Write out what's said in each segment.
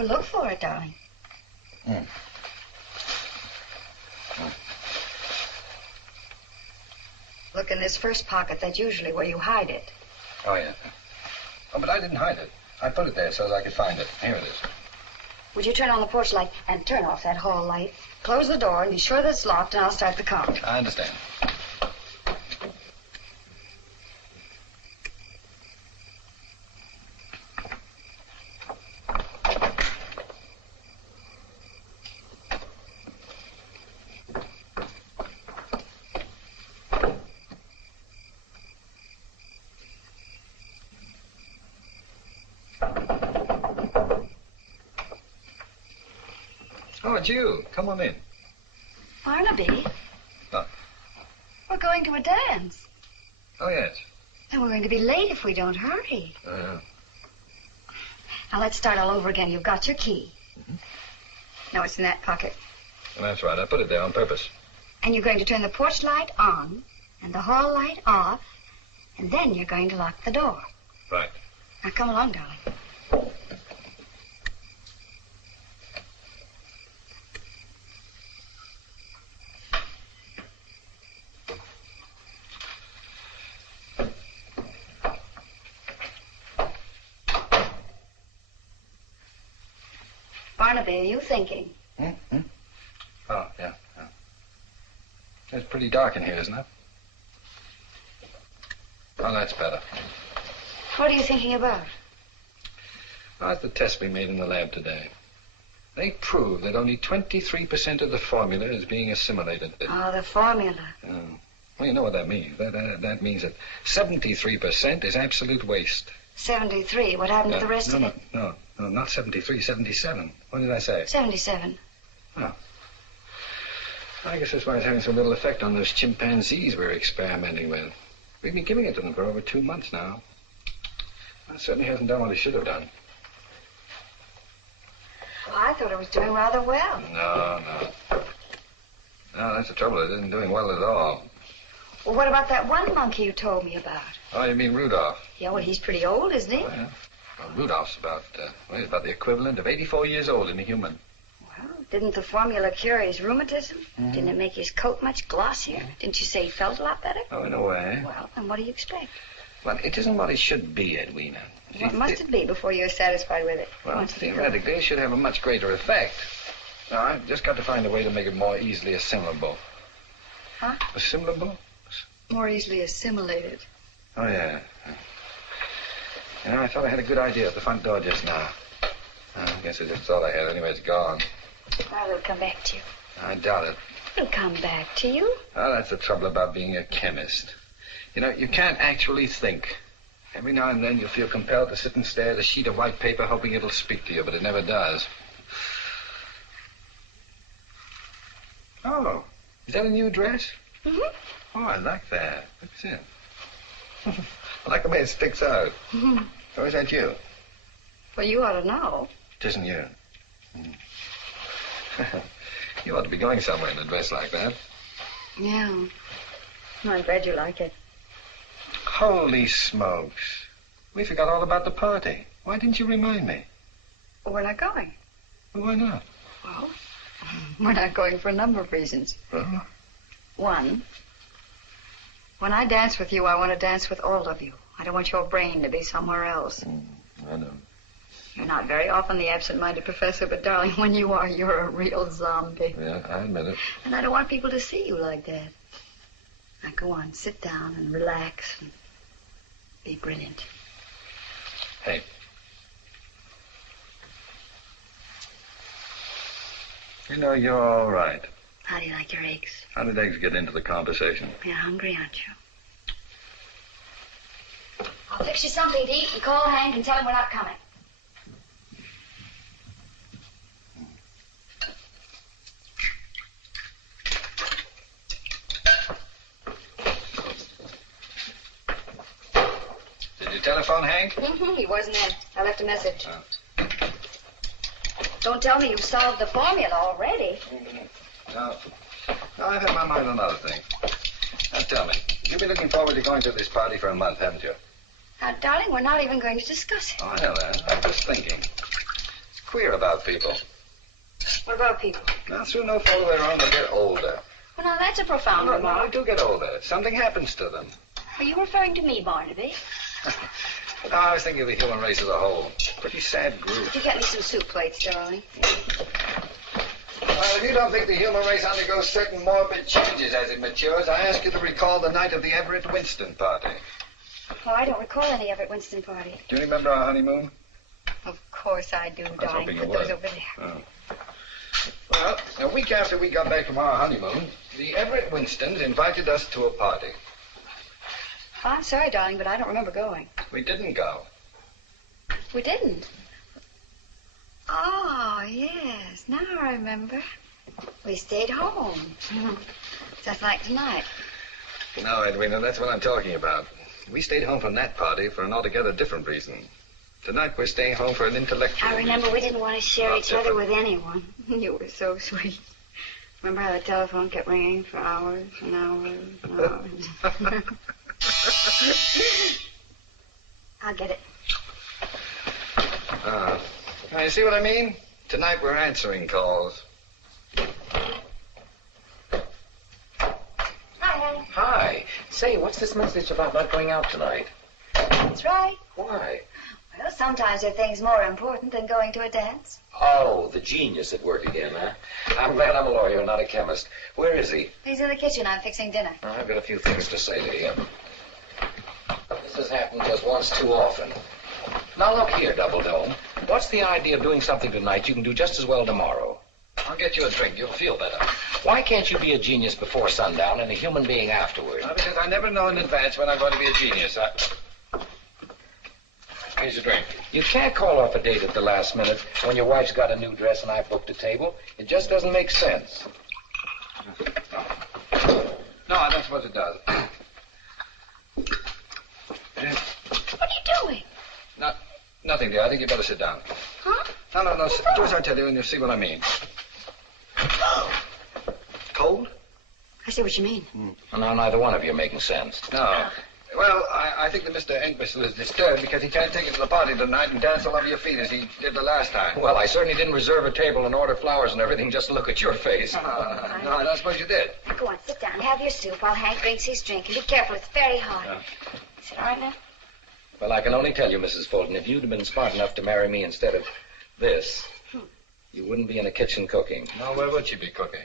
Well, look for it, darling. Look in this first pocket. That's usually where you hide it. Oh, yeah. Oh, but I didn't hide it. I put it there so that I could find it. Here it is. Would you turn on the porch light and turn off that hall light? Close the door and be sure that it's locked, and I'll start the count. I understand. Oh, it's you. Come on in. Barnaby? What? We're going to a dance. Oh, yes. And we're going to be late if we don't hurry. Yeah. Now, let's start all over again. You've got your key. Mm-hmm. No, it's in that pocket. Well, that's right. I put it there on purpose. And you're going to turn the porch light on and the hall light off, and then you're going to lock the door. Right. Now, come along, darling. Barnaby, are you thinking? Oh, yeah. It's pretty dark in here, isn't it? Oh, that's better. What are you thinking about? Oh, that's the test we made in the lab today. They proved that only 23% of the formula is being assimilated. Oh, the formula. Well, you know what that means. That means that 73% is absolute waste. 73. What happened to the rest of it? No, not 73, 77. What did I say? 77. Oh. I guess that's why it's having so little effect on those chimpanzees we're experimenting with. We've been giving it to them for over 2 months now. Well, it certainly hasn't done what it should have done. Well, I thought it was doing rather well. No, that's the trouble. It isn't doing well at all. Well, what about that one monkey you told me about? Oh, you mean Rudolph? Yeah, well, he's pretty old, isn't he? Oh, yeah. Well, Rudolph's he's about the equivalent of 84 years old in a human. Well, didn't the formula cure his rheumatism? Didn't it make his coat much glossier? Didn't you say he felt a lot better? Oh, in a way. Well, then what do you expect? Well, it isn't what it should be, Edwina. What must it be before you're satisfied with it? Well, theoretically, it should have a much greater effect. Now, I've just got to find a way to make it more easily assimilable. Huh? Assimilable? More easily assimilated. Oh, yeah. You know, I thought I had a good idea at the front door just now. I guess I just thought I had. Anyway, it's gone. Well, it'll come back to you. I doubt it. It'll come back to you. Oh, that's the trouble about being a chemist. You know, you can't actually think. Every now and then you'll feel compelled to sit and stare at a sheet of white paper hoping it'll speak to you, but it never does. Oh, is that a new dress? Mm-hmm. Oh, I like that. What's it? I like the way it sticks out. Mm-hmm. Or is that you? Well, you ought to know. It isn't you. You ought to be going somewhere in a dress like that. Yeah. I'm glad you like it. Holy smokes. We forgot all about the party. Why didn't you remind me? Well, we're not going. Well, why not? Well, we're not going for a number of reasons. Well? One, when I dance with you, I want to dance with all of you. I don't want your brain to be somewhere else. I know. You're not very often the absent-minded professor, but, darling, when you are, you're a real zombie. Yeah, I admit it. And I don't want people to see you like that. Now, go on, sit down and relax and be brilliant. Hey. You know, you're all right. How do you like your eggs? How did eggs get into the conversation? You're hungry, aren't you? I'll fix you something to eat and call Hank and tell him we're not coming. Did you telephone Hank? Mm-hmm, he wasn't in. I left a message. Oh. Don't tell me you've solved the formula already. No, I've had my mind on other things. Now, tell me, you've been looking forward to going to this party for a month, haven't you? Now, darling, we're not even going to discuss it. Oh, I know that. I'm just thinking. queer about people. What about people? Now, through no fault of their own, they get older. Well, now, that's a profound No, remark. they do get older. Something happens to them. Are you referring to me, Barnaby? No, I was thinking of the human race as a whole. Pretty sad group. Could you get me some soup plates, darling? Well, if you don't think the human race undergoes certain morbid changes as it matures, I ask you to recall the night of the Everett Winston party. Oh, I don't recall any Everett Winston party. Do you remember our honeymoon? Of course I do, I was darling. hoping Put you those would. over there. Oh. Well, a week after we got back from our honeymoon, the Everett Winstons invited us to a party. Oh, I'm sorry, darling, but I don't remember going. We didn't go. We didn't. Oh, yes. Now I remember. We stayed home. Just like tonight. No, Edwina, that's what I'm talking about. We stayed home from that party for an altogether different reason. Tonight we're staying home for an intellectual I remember reason. we didn't want to share Not each other different. with anyone. You were so sweet. Remember how the telephone kept ringing for hours and hours and hours? I'll get it. Now, you see what I mean? Tonight we're answering calls. Hi. Hi. Say, what's this message about not going out tonight? That's right. Why? Well, sometimes there are things more important than going to a dance. Oh, the genius at work again, huh? I'm glad I'm a lawyer and not a chemist. Where is he? He's in the kitchen. I'm fixing dinner. I've got a few things to say to you. This has happened just once too often. Now look here, Double Dome. What's the idea of doing something tonight you can do just as well tomorrow? I'll get you a drink. You'll feel better. Why can't you be a genius before sundown and a human being afterward? Because I never know in advance when I'm going to be a genius. Here's your drink. You can't call off a date at the last minute when your wife's got a new dress and I've booked a table. It just doesn't make sense. No, I don't suppose it does. What are you doing? Nothing, dear. I think you better sit down. Huh? No. Do as I tell you and you'll see what I mean. Cold? I see what you mean. Well, now neither one of you are making sense. No. Well, I think that Mr. Entwistle is disturbed because he can't take you to the party tonight and dance all over your feet as he did the last time. Well, I certainly didn't reserve a table and order flowers and everything just to look at your face. No, I don't suppose you did. Now, go on, sit down. Have your soup while Hank drinks his drink. And be careful, it's very hot. Yeah. Is it all right now? Well, I can only tell you, Mrs. Fulton, if you'd have been smart enough to marry me instead of this, you wouldn't be in the kitchen cooking. No, where would she be cooking?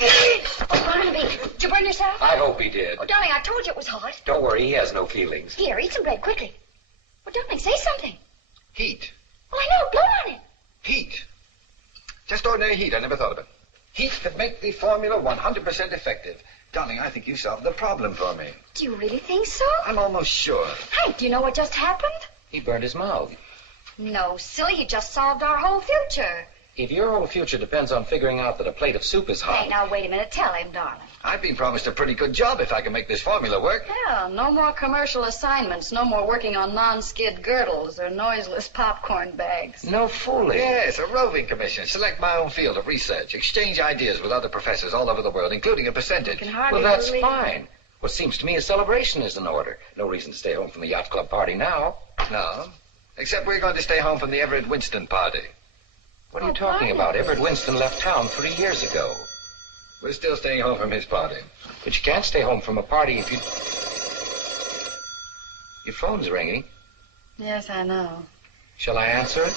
Oh, Barnaby, did you burn yourself? I hope he did. Oh, darling, I told you it was hot. Don't worry, he has no feelings. Here, eat some bread, quickly. Well, darling, say something. Heat. Well, I know, blow on it. Heat. Just ordinary heat. I never thought of it. Heat could make the formula 100% effective. Darling, I think you solved the problem for me. Do you really think so? I'm almost sure. Hank, do you know what just happened? He burned his mouth. No, silly, you just solved our whole future. If your whole future depends on figuring out that a plate of soup is hot... Hey, now, wait a minute. Tell him, darling. I've been promised a pretty good job if I can make this formula work. Well, no more commercial assignments. No more working on non-skid girdles or noiseless popcorn bags. No fooling. Yes, a roving commission. Select my own field of research. Exchange ideas with other professors all over the world, including a percentage. I can hardly Well, that's believe... fine. What seems to me a celebration is in order. No reason to stay home from the yacht club party now. No. Except we're going to stay home from the Everett Winston party. What are you talking about? Everett Winston left town 3 years ago. We're still staying home from his party. But you can't stay home from a party if you... Your phone's ringing. Yes, I know. Shall I answer it?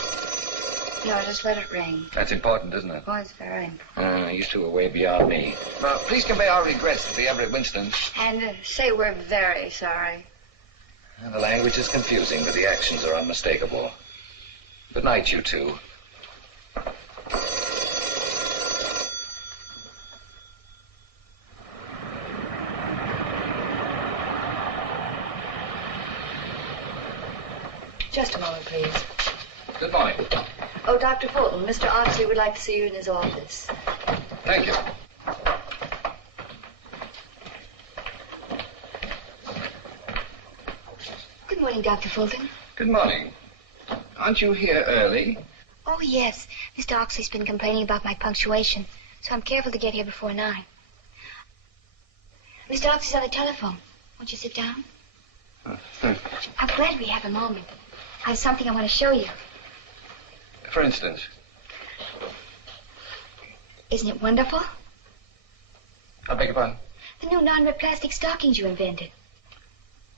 No, just let it ring. That's important, isn't it? Oh, it's very important. You two are way beyond me. Well, please convey our regrets to the Everett Winstons. And say we're very sorry. The language is confusing, but the actions are unmistakable. Good night, you two. Just a moment, please. Good morning. Oh, Dr. Fulton, Mr. Oxley would like to see you in his office. Thank you. Good morning, Dr. Fulton. Good morning. Aren't you here early? Oh, yes. Mr. Oxley's been complaining about my punctuation, so I'm careful to get here before 9. Mr. Oxley's on the telephone. Won't you sit down? I'm glad we have a moment. I have something I want to show you. For instance? Isn't it wonderful? I beg your pardon? The new non-red plastic stockings you invented.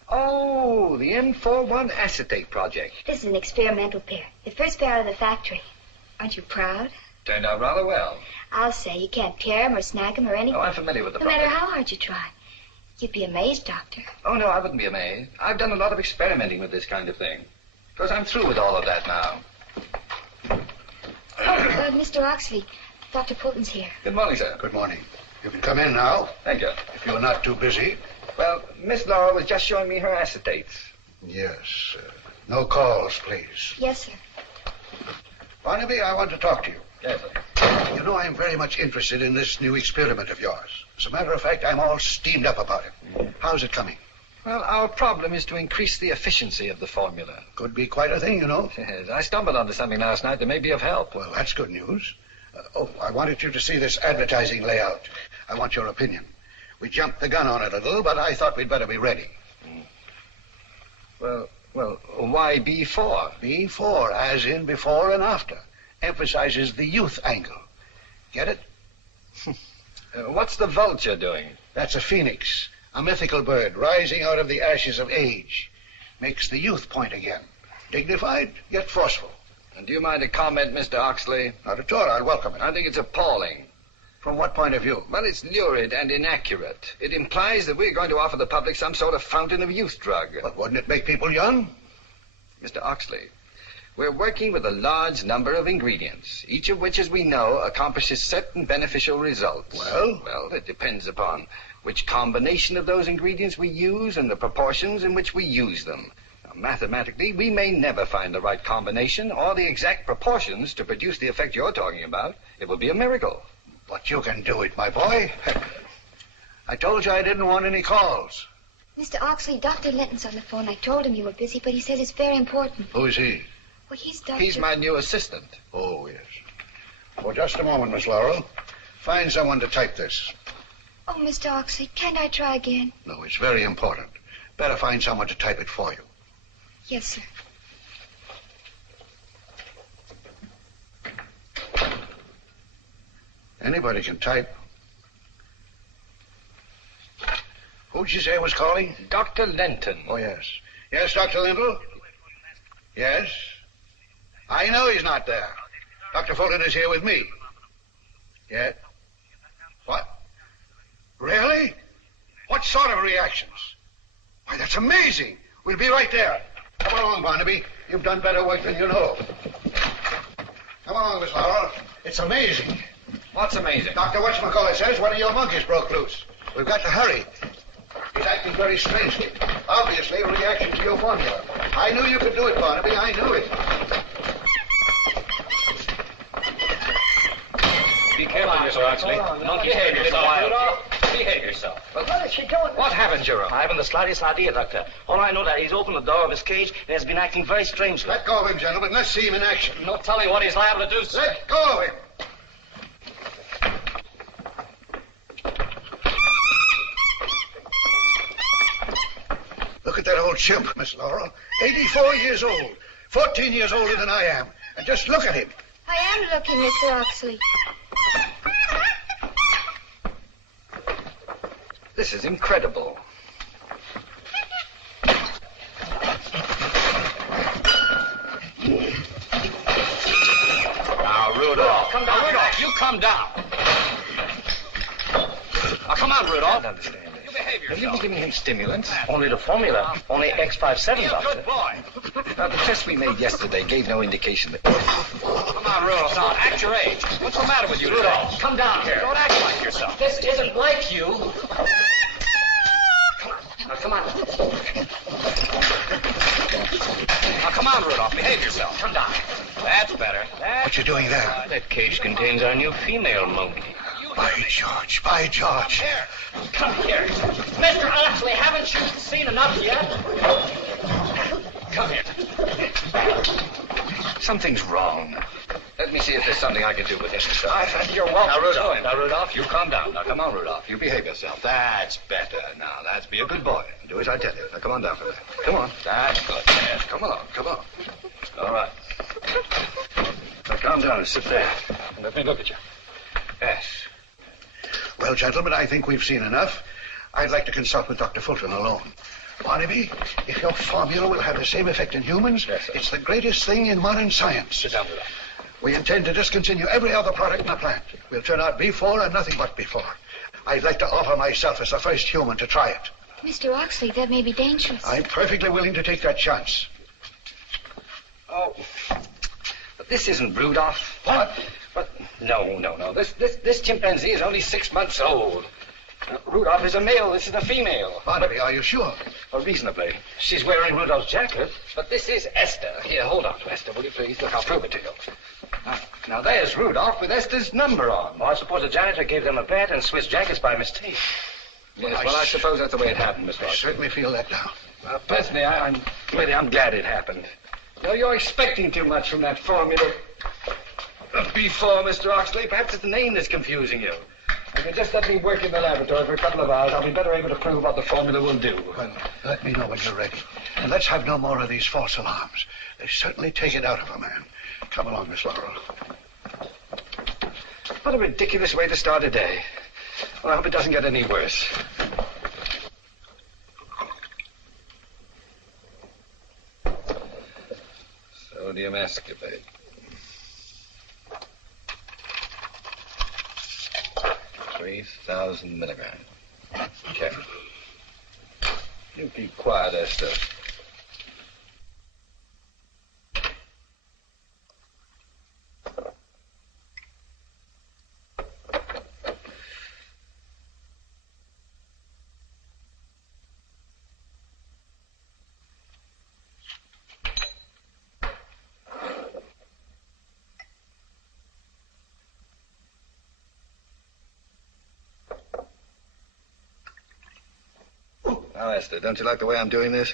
Oh, the N41 acetate project. This is an experimental pair. The first pair out of the factory. Aren't you proud? Turned out rather well. I'll say, you can't tear them or snag them or anything. Oh, I'm familiar with the No product. matter how hard you try. You'd be amazed, Doctor. Oh, no, I wouldn't be amazed. I've done a lot of experimenting with this kind of thing. Of course, I'm through with all of that now. Oh, Mr. Oxley, Dr. Fulton's here. Good morning, sir. Good morning. You can come in now, Thank you. if you're not too busy. Well, Miss Laura was just showing me her acetates. Yes. No calls, please. Yes, sir. Barnaby, I want to talk to you. Yes, sir. You know, I'm very much interested in this new experiment of yours. As a matter of fact, I'm all steamed up about it. How's it coming? Well, our problem is to increase the efficiency of the formula. Could be quite a thing, you know. Yes, I stumbled onto something last night that may be of help. Well, that's good news. I wanted you to see this advertising layout. I want your opinion. We jumped the gun on it a little, but I thought we'd better be ready. Well, why B4? B4, as in before and after. Emphasizes the youth angle. Get it? What's the vulture doing? That's a phoenix, a mythical bird rising out of the ashes of age. Makes the youth point again. Dignified, yet forceful. And do you mind a comment, Mr. Oxley? Not at all. I'll welcome it. I think it's appalling. From what point of view? Well, it's lurid and inaccurate. It implies that we're going to offer the public some sort of fountain of youth drug. But wouldn't it make people young? Mr. Oxley, we're working with a large number of ingredients, each of which, as we know, accomplishes certain beneficial results. Well? Well, it depends upon which combination of those ingredients we use and the proportions in which we use them. Now, mathematically, we may never find the right combination or the exact proportions to produce the effect you're talking about. It will be a miracle. But you can do it, my boy. I told you I didn't want any calls. Mr. Oxley, Dr. Linton's on the phone. I told him you were busy, but he says it's very important. Who is he? Well, he's Dr. He's my new assistant. Oh, yes. For just a moment, Miss Laurel. Find someone to type this. Oh, Mr. Oxley, can't I try again? No, it's very important. Better find someone to type it for you. Yes, sir. Anybody can type. Who'd you say was calling? Dr. Linton. Oh, yes. Yes, Dr. Lindell? Yes. I know he's not there. Dr. Fulton is here with me. Yeah. What? Really? What sort of reactions? Why, that's amazing. We'll be right there. Come along, Barnaby. You've done better work than you know. Come along, Miss Laurel. It's amazing. What's amazing? Dr. Whatchamacallit says one of your monkeys broke loose. We've got to hurry. He's acting very strangely. Obviously a reaction to your formula. I knew you could do it, Barnaby. I knew it. Be careful, Mr. Oxley. Monkey's getting a little wild. Behave yourself. Well, what is she doing? What happened, Jerome? I haven't the slightest idea, Doctor. All I know that he's opened the door of his cage and has been acting very strangely. Let go of him, gentlemen. Let's see him in action. No telling what he's liable to do, sir. Let go of him. Look at that old chimp, Miss Laurel. 84 years old. 14 years older than I am. And just look at him. I am looking, Mr. Oxley. This is incredible. Now, Rudolph. Come down, Rudolph. You come down. Now, come on, Rudolph. I don't understand this. You behave Have you yourself. been giving him stimulants? Only the formula. Only X57, Be a Doctor. good boy. Now, the test we made yesterday gave no indication that... Come on, Rudolph. Now, act your age. What's the matter with you, Rudolph? Come down here. Don't act like yourself. This isn't like you. Now, come on. Now, come on, Rudolph. Behave yourself. Come down. That's better. What you doing there? That cage contains our new female monkey. By George, by George. Here. Come here. Mr. Oxley, haven't you seen enough yet? Come here. Something's wrong. Let me see if there's something I can do with him. You're welcome. Now, Rudolph, you calm down. Now, come on, Rudolph. You behave yourself. That's better. Now, that's be a good boy. Do as I tell you. Now, come on down for that. Come on. That's good. Yes, come along. Come on. All right. Now, calm down and sit there. And let me look at you. Yes. Well, gentlemen, I think we've seen enough. I'd like to consult with Dr. Fulton alone. Barnaby, if your formula will have the same effect in humans, yes, sir. It's the greatest thing in modern science. Sit down with that. We intend to discontinue every other product in the plant. We'll turn out B4 and nothing but B4. I'd like to offer myself as the first human to try it. Mr. Oxley, that may be dangerous. I'm perfectly willing to take that chance. Oh, but this isn't Rudolph. What? But no. This chimpanzee is only 6 months old. Rudolph is a male. This is a female. Barnaby, are you sure? Oh, reasonably. She's wearing Rudolph's jacket. But this is Esther. Here, hold on to Esther, will you please? Look, I'll prove it to you. Now there's Rudolph with Esther's number on. Well, I suppose the janitor gave them a bat and switched jackets by mistake. Yes, well, I suppose that's the way it happened, Mr. I Oxley. certainly feel that now. Personally, I'm glad it happened. You know, you're expecting too much from that formula of B4, Mr. Oxley. Perhaps it's the name that's confusing you. If you just let me work in the laboratory for a couple of hours, I'll be better able to prove what the formula will do. Well, let me know when you're ready. And let's have no more of these false alarms. They certainly take it out of a man. Come along, Miss Laurel. What a ridiculous way to start a day. Well, I hope it doesn't get any worse. Sodium ascorbate. 3,000 milligrams. Okay. You keep quiet, Esther. Now, Esther, don't you like the way I'm doing this?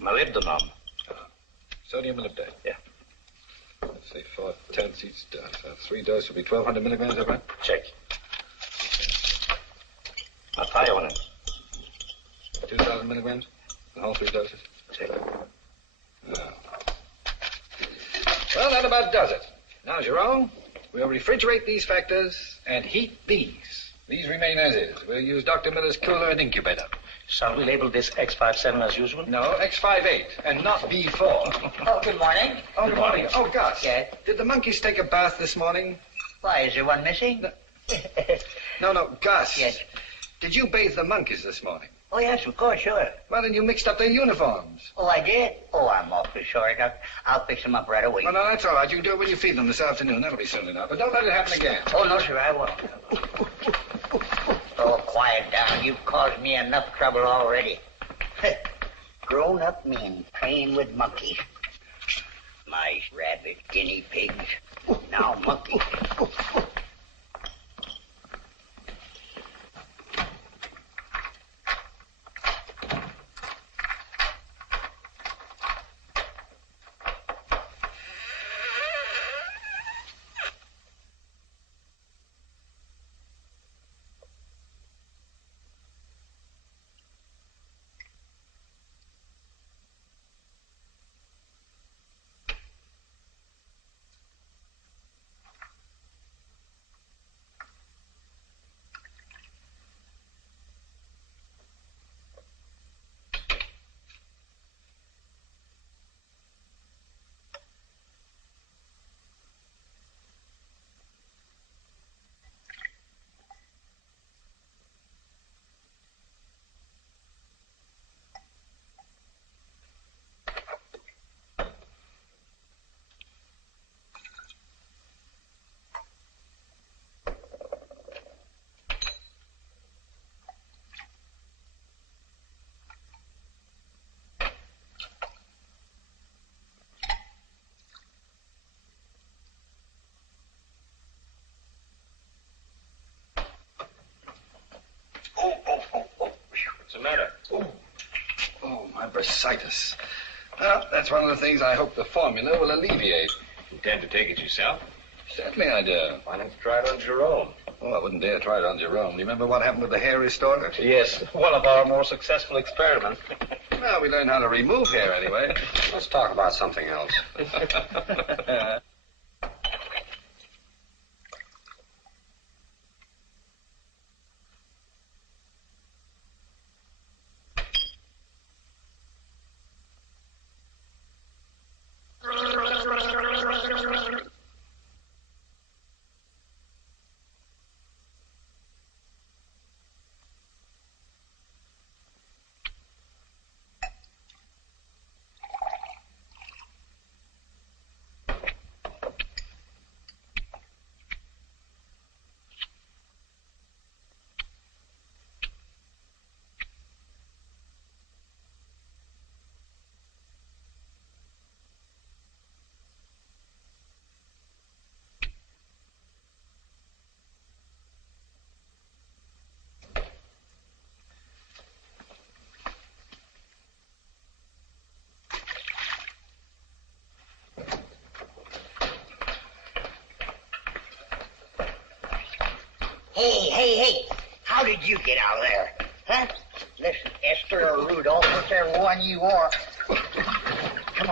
Molybdenum. Sodium molybdate. Yeah. Let's see, 4/10 each dose. 3 doses will be 1,200 milligrams, is that right? Check. Methionine. 2,000 milligrams? The whole 3 doses? Check. No. Well, that about does it. Now, Jerome, we'll refrigerate these factors and heat these. These remain as is. We'll use Dr. Miller's cooler and incubator. Shall we label this X57 as usual? No, X58, and not B4. Oh, good morning. Oh, good morning. Oh, Gus. Yes? Did the monkeys take a bath this morning? Why, is there one missing? No, Gus. Yes. Did you bathe the monkeys this morning? Oh, yes, of course, sure. Well, then you mixed up their uniforms. Oh, I did? Oh, I'm awfully sorry, Doc. I'll fix them up right away. Well, no, that's all right. You can do it when you feed them this afternoon. That'll be soon enough. But don't let it happen again. Oh, no, sir, I won't. Oh, quiet down. You've caused me enough trouble already. Grown-up men playing with monkeys. Mice, rabbits, guinea pigs. Now monkeys. What's the matter? Oh, my bursitis. Well, that's one of the things I hope the formula will alleviate. Intend to take it yourself? Certainly I do. Why not try it on Jerome? Oh, I wouldn't dare try it on Jerome. You remember what happened with the hair restorer? Yes, one of our more successful experiments. Well, we learned how to remove hair anyway. Let's talk about something else. Hey, how did you get out of there? Huh? Listen, Esther or Rudolph, whichever one you are. Come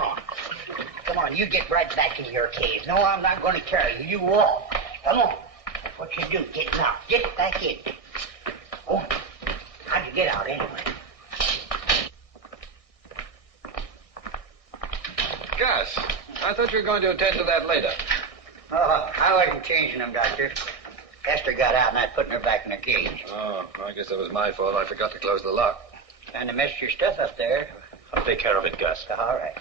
on, you get right back in your cave. No, I'm not going to carry you. You walk. Come on. That's what you do. Get back in. Oh, how'd you get out anyway? Gus, I thought you were going to attend to that later. Oh, I wasn't changing them, Doctor. Esther got out and I put her back in the cage. Oh, I guess that was my fault. I forgot to close the lock. Kind of messed your stuff up there. I'll take care of it, Gus. All right.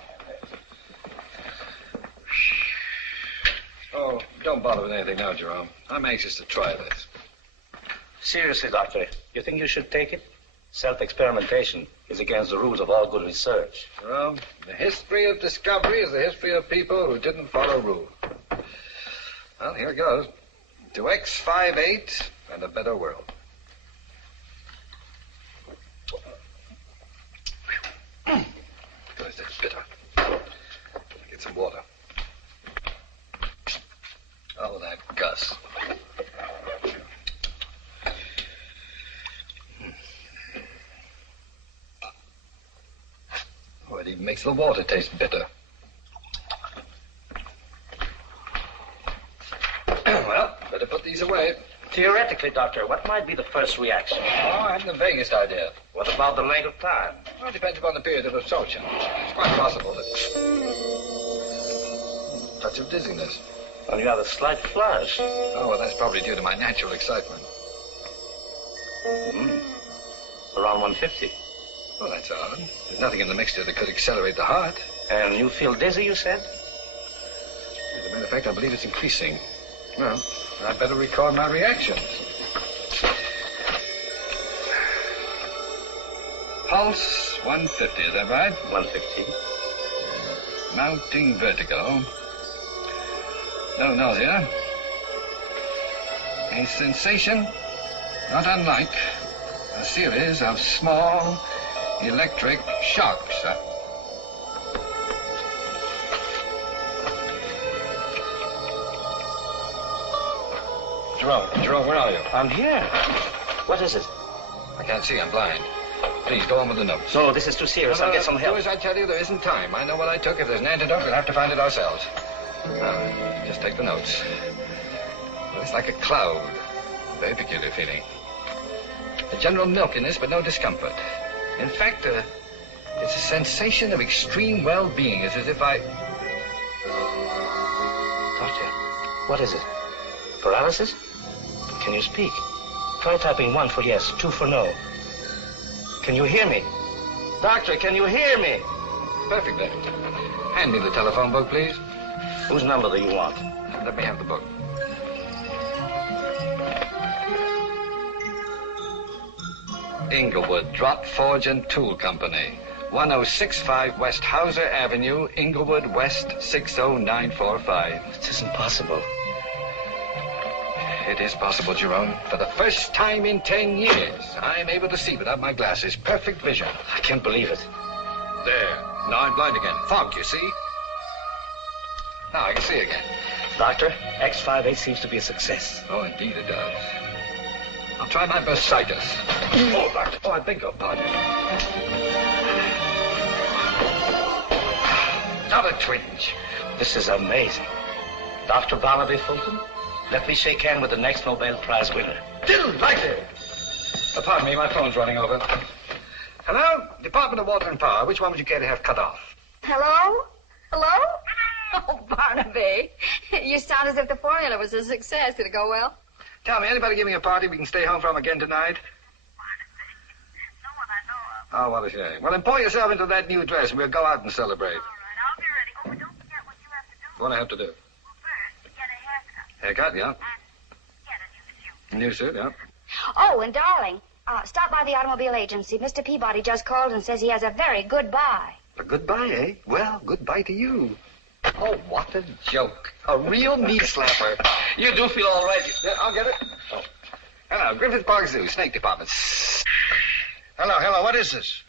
Oh, don't bother with anything now, Jerome. I'm anxious to try this. Seriously, Doctor, you think you should take it? Self-experimentation is against the rules of all good research. Jerome, the history of discovery is the history of people who didn't follow rules. Well, here it goes. To X58 and a better world. Goes that bitter. Get some water. Oh, that Gus. Oh, it even makes the water taste bitter. Well, better put these away. Theoretically, Doctor, what might be the first reaction? Oh, I haven't the vaguest idea. What about the length of time? Well, it depends upon the period of absorption. It's quite possible that... touch of dizziness. Well, you have a slight flush. Oh, well, that's probably due to my natural excitement. Around 150. Well, that's odd. There's nothing in the mixture that could accelerate the heart. And you feel dizzy, you said? As a matter of fact, I believe it's increasing. Well, I'd better record my reactions. Pulse 150, is that right? 150. Mounting vertigo. No nausea. A sensation not unlike a series of small electric shocks. Jerome, where are you? I'm here. What is it? I can't see, I'm blind. Please, go on with the notes. No, this is too serious. I'll get some help. Do as I tell you, there isn't time. I know what I took. If there's an antidote, we'll have to find it ourselves. Now, just take the notes. Well, it's like a cloud. Very peculiar feeling. A general milkiness, but no discomfort. In fact, it's a sensation of extreme well-being. It's as if I... Doctor, what is it? Paralysis? Can you speak? Try typing 1 for yes, 2 for no. Can you hear me? Doctor, can you hear me? Perfectly. Hand me the telephone book, please. Whose number do you want? Let me have the book. Inglewood Drop Forge and Tool Company, 1065 West Hauser Avenue, Inglewood, West 60945. It isn't possible. It is possible, Jerome. For the first time in 10 years, I'm able to see without my glasses. Perfect vision. I can't believe it. There. Now I'm blind again. Fog, you see? Now I can see again. Doctor, X58 seems to be a success. Oh, indeed it does. I'll try my best situs. Oh, Doctor. Oh, I beg your pardon. Not a twinge. This is amazing. Dr. Barnaby Fulton, let me shake hands with the next Nobel Prize winner. Delighted. Pardon me, my phone's running over. Hello? Department of Water and Power. Which one would you care to have cut off? Hello? Hello? Oh, Barnaby. You sound as if the formula was a success. Did it go well? Tell me, anybody giving a party we can stay home from again tonight? No one I know of. Oh, what a shame. Well, then pour yourself into that new dress and we'll go out and celebrate. All right, I'll be ready. Oh, but don't forget what you have to do. What do I have to do? Well, first, get a haircut. Haircut, yeah. And get a new suit. New suit, yeah. Oh, and darling, stop by the automobile agency. Mr. Peabody just called and says he has a very good buy. A goodbye, eh? Well, goodbye to you. Oh, what a joke. A real knee slapper. You do feel all right. Yeah, I'll get it. Oh. Hello, Griffith Park Zoo, Snake Department. Hello, what is this?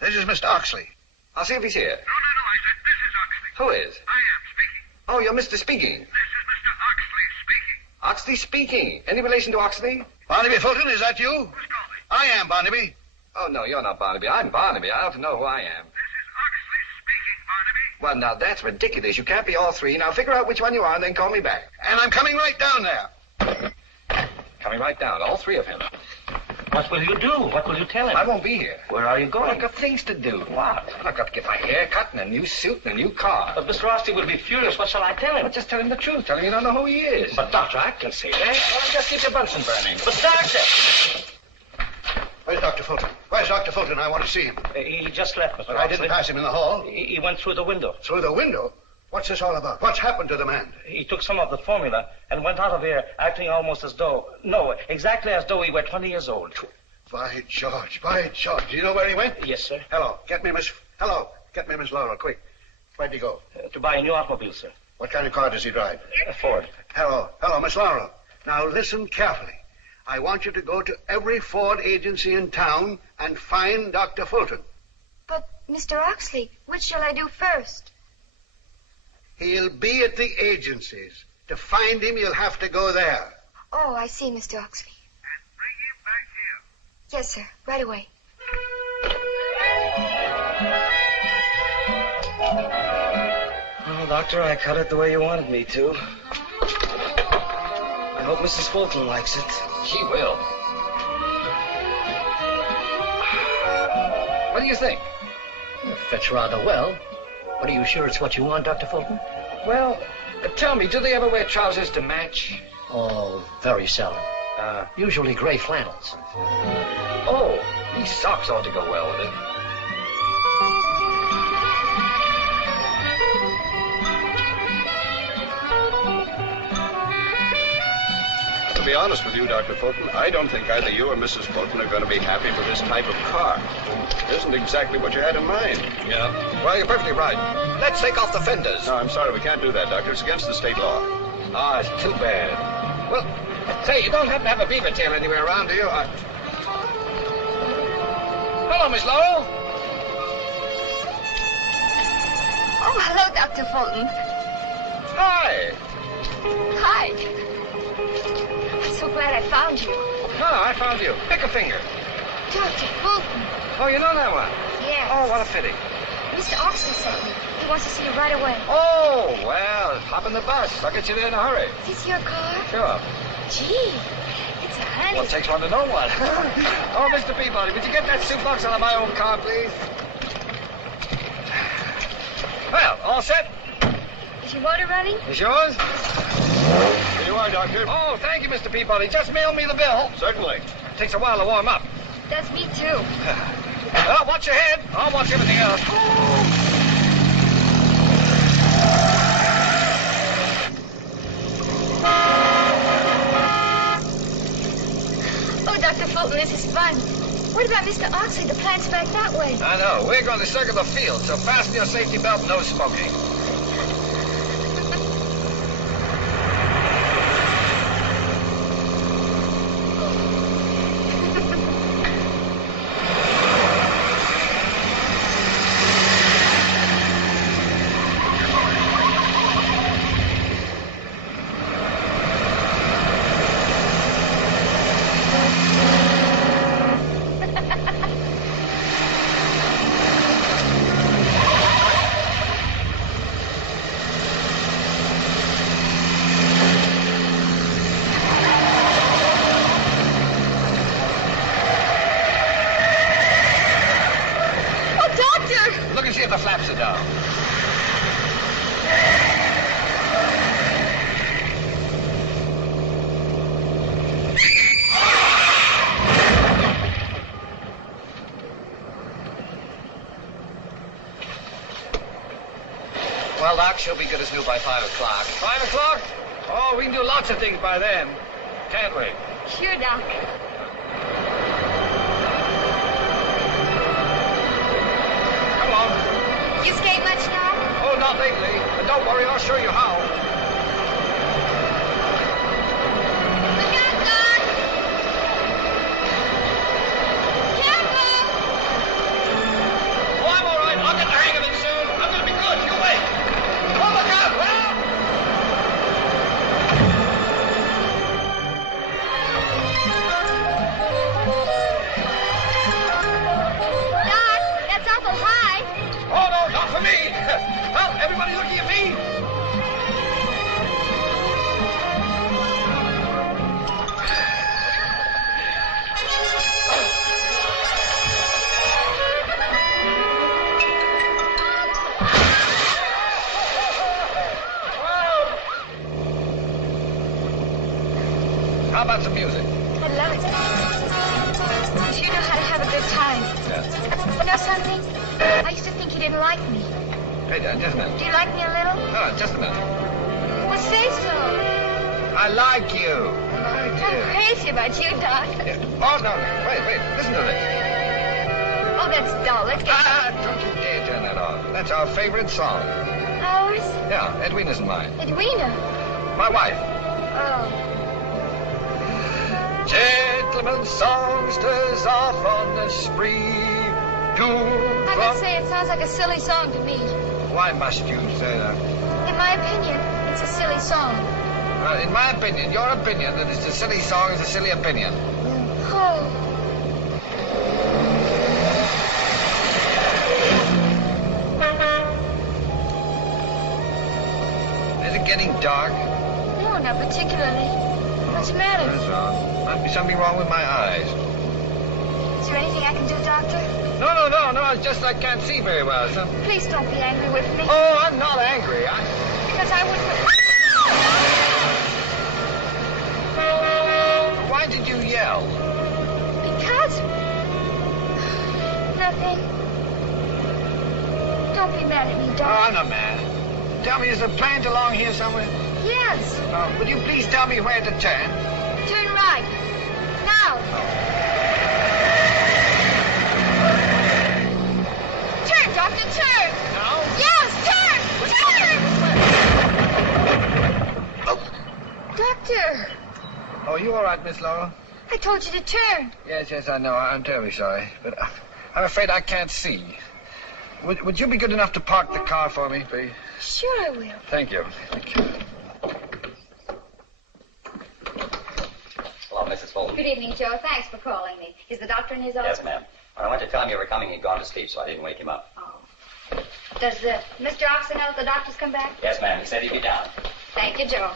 This is Mr. Oxley. I'll see if he's here. No, I said this is Oxley. Who is? I am speaking. Oh, you're Mr. Speaking. This is Mr. Oxley speaking. Oxley Speaking. Any relation to Oxley? Barnaby Fulton, is that you? Who's calling? I am Barnaby. Oh, no, you're not Barnaby. I'm Barnaby. I ought to know who I am. This is Oxley speaking, Barnaby. Well, now, that's ridiculous. You can't be all three. Now, figure out which one you are and then call me back. And I'm coming right down there. Coming right down, all three of him. What will you do? What will you tell him? I won't be here. Where are you Well, going? I've got things to do. What? I've got to get my hair cut and a new suit and a new car. But Mr. Austin will be furious. What shall I tell him? Well, just tell him the truth. Tell him you don't know who he is. But, Doctor, I can say that. Well, just keep your Bunsen burning. But, Doctor! Where's Dr. Fulton? Where's Dr. Fulton? I want to see him. He just left, Mr. But I Oxley. didn't pass him in the hall. He went through the window. Through the window? What's this all about? What's happened to the man? He took some of the formula and went out of here acting almost as though... No, exactly as though he were 20 years old. By George. Do you know where he went? Yes, sir. Hello, get me Miss Laurel, quick. Where'd he go? To buy a new automobile, sir. What kind of car does he drive? A Ford. Hello, Miss Laurel. Now listen carefully. I want you to go to every Ford agency in town and find Dr. Fulton. But, Mr. Oxley, which shall I do first? He'll be at the agencies. To find him, you'll have to go there. Oh, I see, Mr. Oxley. And bring him back here. Yes, sir. Right away. Well, Doctor, I cut it the way you wanted me to. I hope Mrs. Fulton likes it. She will. What do you think? Fits rather well. But are you sure it's what you want, Dr. Fulton? Well, tell me, do they ever wear trousers to match? Oh, very seldom. Usually gray flannels. Oh, these socks ought to go well with it. To be honest with you, Dr. Fulton, I don't think either you or Mrs. Fulton are going to be happy with this type of car. It isn't exactly what you had in mind. Yeah. Well, you're perfectly right. Let's take off the fenders. No, I'm sorry, we can't do that, Doctor. It's against the state law. Ah, it's too bad. Well, say, you don't happen to have a beaver tail anywhere around, do you? Hello, Miss Laurel. Oh, hello, Dr. Fulton. Hi. Hi. I'm so glad I found you. No, I found you. Pick a finger. Dr. Fulton. Oh, you know that one? Yes. Oh, what a pity. Mr. Oxley sent me. He wants to see you right away. Oh, well, hop in the bus. I'll get you there in a hurry. Is this your car? Sure. Gee, it's a honey. Well, it takes one to know one. Oh, Mr. Peabody, would you get that soup box out of my own car, please? Well, all set? Is your motor running? Is yours? Here you are, Doctor. Oh, thank you, Mr. Peabody. Just mail me the bill. Certainly. Takes a while to warm up. Does me too. Well, watch your head. I'll watch everything else. Oh, Dr. Fulton, this is fun. What about Mr. Oxley? The plant's back that way. I know. We're going to circle the field, so fasten your safety belt and no smoking. sit down. Well, Doc, she'll be good as new by 5 o'clock. 5 o'clock? Oh, we can do lots of things by then. Can't we? Sure, Doc. Come on. You skate much, Doc? Oh, not lately. But don't worry, I'll show you how. Look out, Doc! Careful! Oh, I'm all right. I'll get the hang of it soon. I'm going to be good. You wait. Oh, look out! Help! Doc, that's awful high. Oh, no, not for me. Well, everybody looking at me. How about some music? I love it. You sure know how to have a good time. Yeah. You know something? I used to think you didn't like me. Hey, Dad, just a minute. Do you like me a little? No, just a minute. Well, say so. I like you. I'm crazy about you, Doc. Yeah. Oh, no, no. Wait. Listen to this. Oh, that's dull. Let's get... Don't you dare turn that off. That's our favorite song. Ours? Yeah, Edwina's and mine. Edwina. My wife. Oh. Gentlemen songsters off on the spree. I must say, it sounds like a silly song to me. Why must you say that? In my opinion, it's a silly song. In my opinion, your opinion that it's a silly song is a silly opinion. Oh. Is it getting dark? No, not particularly. What's the matter? That's wrong. Might be something wrong with my eyes. Is there anything I can do, Doctor? No. It's just I can't see very well, so... Please don't be angry with me. Oh, I'm not angry. Because I wouldn't... Why did you yell? Because... Nothing. Don't be mad at me, Oh, Doc. I'm not mad. Tell me, is the plant along here somewhere? Yes. Would you please tell me where to turn? Turn right. Now. Turn, Doctor, turn. Now? Yes, turn. Oh. Doctor, Oh, you all right, Miss Laurel? I told you to turn. Yes, I know. I'm terribly sorry. But I'm afraid I can't see. Would you be good enough to park the car for me, please? Sure I will. Thank you. Hello, Mrs. Fulton. Good evening, Joe. Thanks for calling me. Is the doctor in his office? Yes, ma'am. When I went to tell him you were coming, he'd gone to sleep, so I didn't wake him up. Oh. Does Mr. Oxon know that the doctor's come back? Yes, ma'am. He said he'd be down. Thank you, Joe.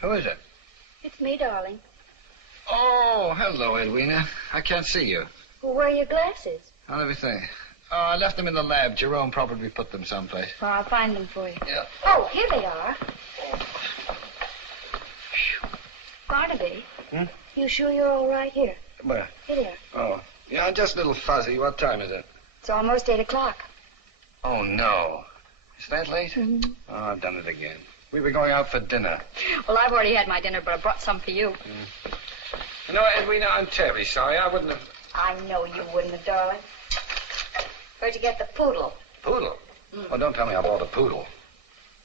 Who is it? It's me, darling. Oh, hello, Edwina. I can't see you. Well, where are your glasses? I'll let me think. Oh, I left them in the lab. Jerome probably put them someplace. Well, I'll find them for you. Yeah. Oh, here they are. Barnaby. You sure you're all right? Here. Where? Here. Oh, yeah, I'm just a little fuzzy. What time is it? It's almost 8 o'clock. Oh, no. Is that late? Mm-hmm. Oh, I've done it again. We were going out for dinner. Well, I've already had my dinner, but I brought some for you. You know, Edwina, I'm terribly sorry. I wouldn't have... I know you wouldn't have, darling. Where'd you get the poodle? Poodle? Oh, don't tell me I bought a poodle.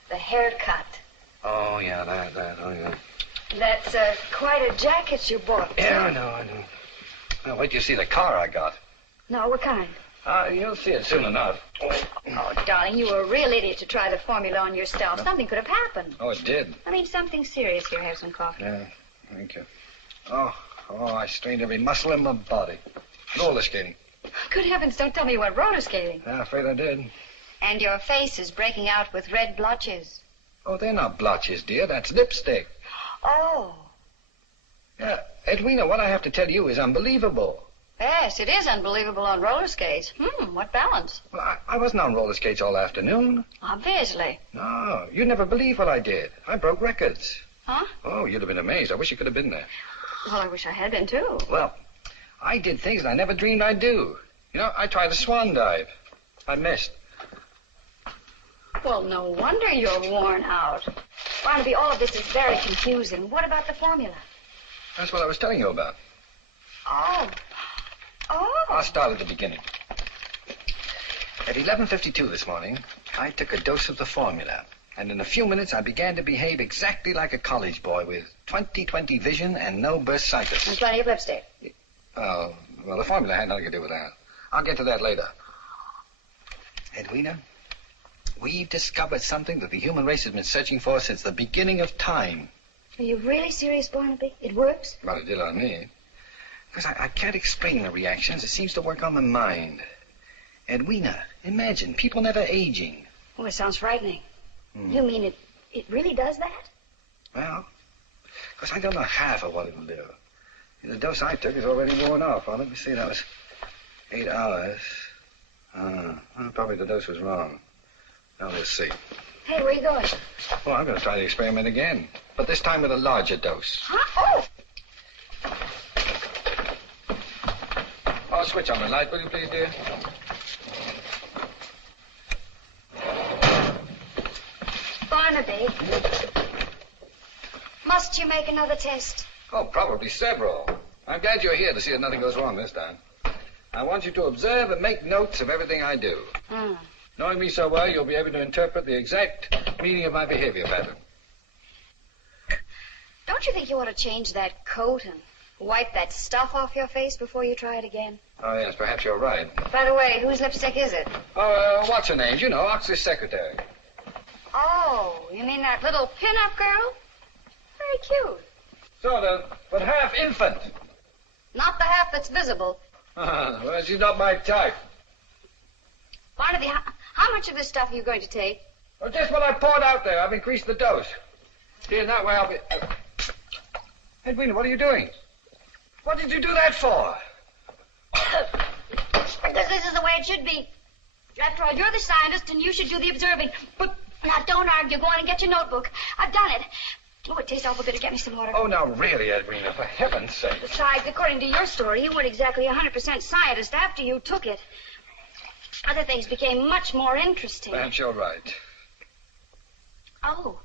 The haircut. Oh, yeah, that. Oh, yeah. That's quite a jacket you bought. Yeah, I know. Now, wait till you see the car I got. No, what kind? You'll see it soon enough. Oh, darling, you were a real idiot to try the formula on yourself. Something could have happened. Oh, it did? I mean, something serious. Here, have some coffee. Yeah, thank you. Oh, I strained every muscle in my body. Roller skating. Good heavens, don't tell me you went roller skating. Yeah, afraid I did. And your face is breaking out with red blotches. Oh, they're not blotches, dear. That's lipstick. Oh. Yeah, Edwina, what I have to tell you is unbelievable. Yes, it is unbelievable on roller skates. What balance. Well, I wasn't on roller skates all afternoon. Obviously. No, you'd never believe what I did. I broke records. Huh? Oh, you'd have been amazed. I wish you could have been there. Well, I wish I had been, too. Well, I did things that I never dreamed I'd do. You know, I tried a swan dive. I missed. Well, no wonder you're worn out. Barnaby, all of this is very confusing. What about the formula? That's what I was telling you about. Oh. I'll start at the beginning. At 11:52 this morning, I took a dose of the formula. And in a few minutes, I began to behave exactly like a college boy with 20/20 vision and no bursitis. And plenty of lipstick. Oh, well, the formula had nothing to do with that. I'll get to that later. Edwina, we've discovered something that the human race has been searching for since the beginning of time. Are you really serious, Barnaby? It works? Well, it did on me. Because I can't explain the reactions. It seems to work on the mind. Edwina, imagine, people never aging. Oh, it sounds frightening. You mean it really does that? Well, because I don't know half of what it'll do. The dose I took is already worn off. Well, let me see, that was 8 hours. Well, probably the dose was wrong. Now, let's see. Hey, where are you going? Well, I'm going to try the experiment again. But this time with a larger dose. Huh? Oh! Oh, switch on the light, will you please, dear? Barnaby. Must you make another test? Oh, probably several. I'm glad you're here to see that nothing goes wrong this time. I want you to observe and make notes of everything I do. Knowing me so well, you'll be able to interpret the exact meaning of my behavior pattern. Don't you think you ought to change that coat and wipe that stuff off your face before you try it again? Oh, yes, perhaps you're right. By the way, whose lipstick is it? Oh, what's her name? You know, Oxley's secretary. Oh, you mean that little pin-up girl? Very cute. Sort of, but half infant. Not the half that's visible. Well, she's not my type. Barnaby, how much of this stuff are you going to take? Well, just what I poured out there. I've increased the dose. See, in that way I'll be... Edwina, what are you doing? What did you do that for? Because this is the way it should be. After all, you're the scientist, and you should do the observing. But now, don't argue. Go on and get your notebook. I've done it. Oh, it tastes awful bitter. Get me some water. Oh, now, really, Edwina, for heaven's sake. Besides, according to your story, you weren't exactly 100% scientist after you took it. Other things became much more interesting. Perhaps you're right. Oh,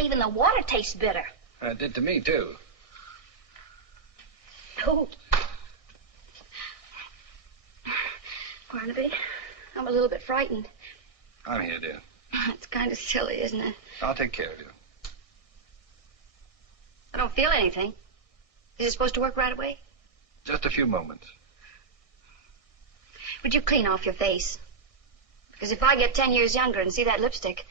even the water tastes bitter. It did to me, too. Oh. Barnaby, I'm a little bit frightened. I'm here, dear. It's kind of silly, isn't it? I'll take care of you. I don't feel anything. Is it supposed to work right away? Just a few moments. Would you clean off your face? Because if I get 10 years younger and see that lipstick,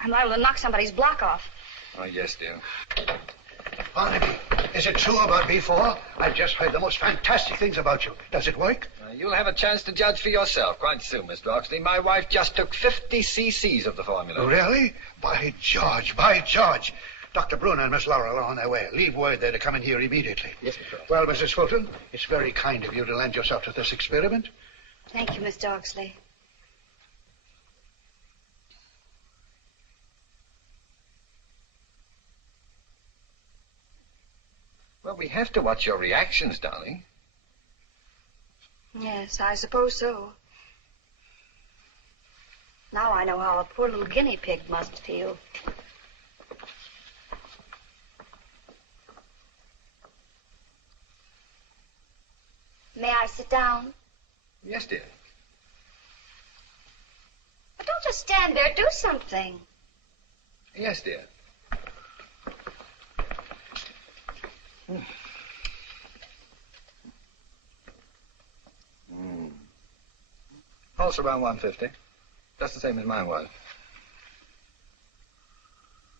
I'm liable to knock somebody's block off. Oh, yes, dear. Barnaby, is it true about B4? I've just heard the most fantastic things about you. Does it work? You'll have a chance to judge for yourself quite soon, Mr. Oxley. My wife just took 50 cc's of the formula. Really? By George, by George. Dr. Bruner and Miss Laurel are on their way. Leave word there to come in here immediately. Yes, Mr. Oxley. Well, Mrs. Fulton, it's very kind of you to lend yourself to this experiment. Thank you, Mr. Oxley. Well, we have to watch your reactions, darling. Yes, I suppose so. Now I know how a poor little guinea pig must feel. May I sit down? Yes, dear. But don't just stand there. Do something. Yes, dear. pulse around 150. Just the same as mine was.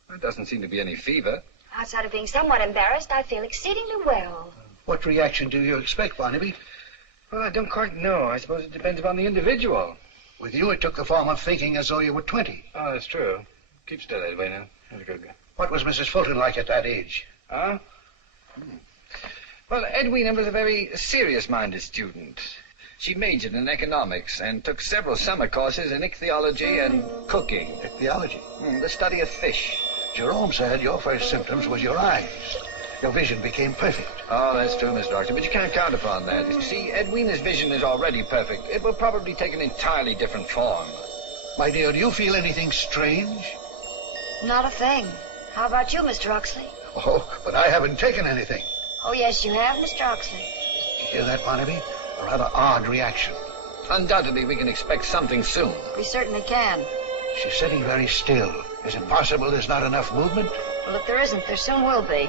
There doesn't seem to be any fever. Outside of being somewhat embarrassed, I feel exceedingly well. What reaction do you expect, Barnaby? Well, I don't quite know. I suppose it depends upon the individual. With you, it took the form of thinking as though you were 20. Oh, that's true. Keep still, Edwina. That's a good girl. What was Mrs. Fulton like at that age? Huh? Well, Edwina was a very serious-minded student. She majored in economics and took several summer courses in ichthyology and cooking. Ichthyology? The study of fish. Jerome said your first symptoms was your eyes. Your vision became perfect. Oh, that's true, Mr. Doctor, but you can't count upon that. You see, Edwina's vision is already perfect. It will probably take an entirely different form. My dear, do you feel anything strange? Not a thing. How about you, Mr. Oxley? Oh, but I haven't taken anything. Oh, yes, you have, Mr. Oxley. Did you hear that, Barnaby? A rather odd reaction. Undoubtedly, we can expect something soon. We certainly can. She's sitting very still. Is it possible there's not enough movement? Well, if there isn't, there soon will be.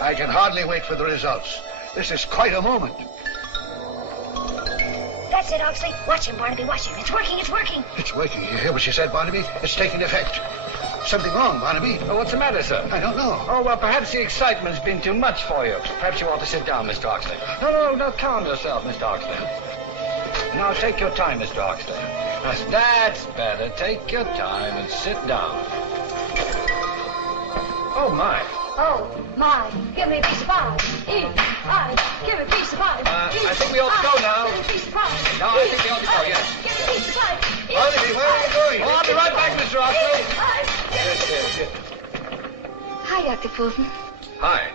I can hardly wait for the results. This is quite a moment. That's it, Oxley. Watch him, Barnaby, watch him. It's working, it's working. It's working. You hear what she said, Barnaby? It's taking effect. Something wrong, Barnaby. Oh, what's the matter, sir? I don't know. Oh, well, perhaps the excitement's been too much for you. Perhaps you ought to sit down, Mr. Oxley. No, calm yourself, Mr. Oxley. Now, take your time, Mr. Oxley. That's better. Take your time and sit down. Oh, my. Oh, my. Give me a piece of pie. Give me a piece of pie. I think we ought to go now. Give me a piece of pie. No, I think we ought to go, yes. Give me a piece of pie. Barnaby, where are you going? Oh, I'll be right back, Mr. Oxley. Yes. Hi, Dr. Fulton. Hi.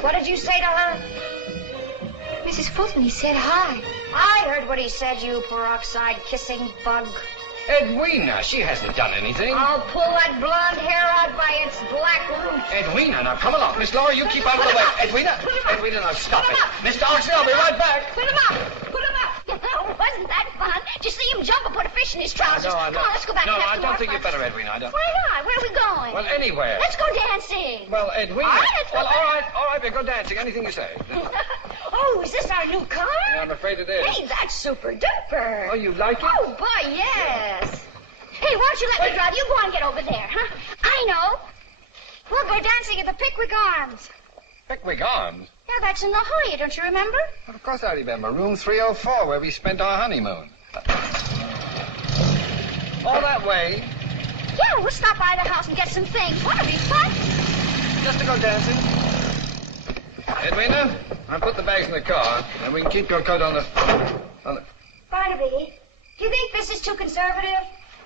What did you say to her? Mrs. Fulton, he said hi. I heard what he said, you peroxide kissing bug. Edwina, she hasn't done anything. I'll pull that blonde hair out by its black roots. Edwina, now come along. Miss Laura, you keep out of the way. Edwina, now stop it. Mr. Oxley, I'll be right back. Put him up. Wasn't that fun? Did you see him jump and put a fish in his trousers? No, Come on, let's go back. No, and have I some don't more think fun. you better, Edwina. I don't. Why not? Where are we going? Well, anywhere. Let's go dancing. Well, Edwina. All right, let's go well, back. all right, we'll go dancing. Anything you say. Oh, is this our new car? Yeah, I'm afraid it is. Hey, that's super duper. Oh, you like it? Oh, boy, yes. Hey, why don't you let me drive? You go on and get over there, huh? I know. We'll go dancing at the Pickwick Arms. Pickwick Arms? Yeah, that's in La Jolla, don't you remember? Well, of course I remember. Room 304, where we spent our honeymoon. All that way. Yeah, we'll stop by the house and get some things. That'll be fun. Just to go dancing. Edwina, I'll put the bags in the car, and we can keep your coat on the... Barnaby, do you think this is too conservative?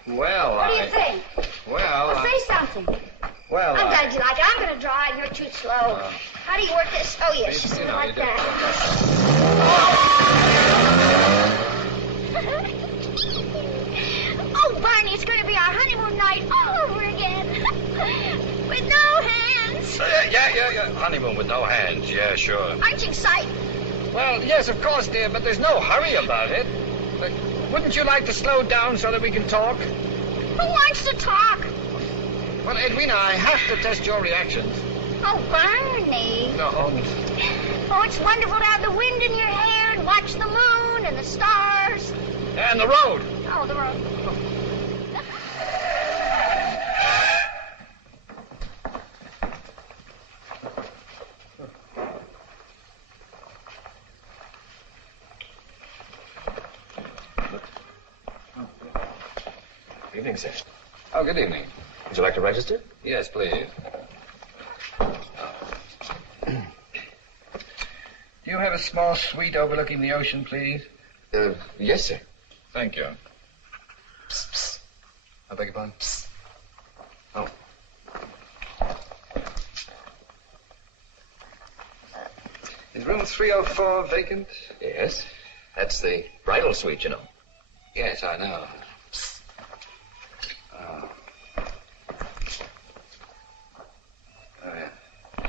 Well, What do you think? Well, Say something. Well, I'm glad you like it. I'm going to drive. You're too slow. How do you work this? Oh, yes, just like that. Oh, Barney, it's going to be our honeymoon night all over again. With no hands. Yeah. Honeymoon with no hands. Yeah, sure. Aren't you excited? Well, yes, of course, dear, but there's no hurry about it. But wouldn't you like to slow down so that we can talk? Who wants to talk? Well, Edwina, I have to test your reactions. Oh, Barney. No. Oh, it's wonderful to have the wind in your hair and watch the moon and the stars. And the road. Oh, the road. Good evening, sir. Oh, good evening. Would you like to register? Yes, please. Do you have a small suite overlooking the ocean, please? Yes, sir. Thank you. I beg your pardon? Oh. Is room 304 vacant? Yes. That's the bridal suite, you know. Yes, I know. Oh, yeah.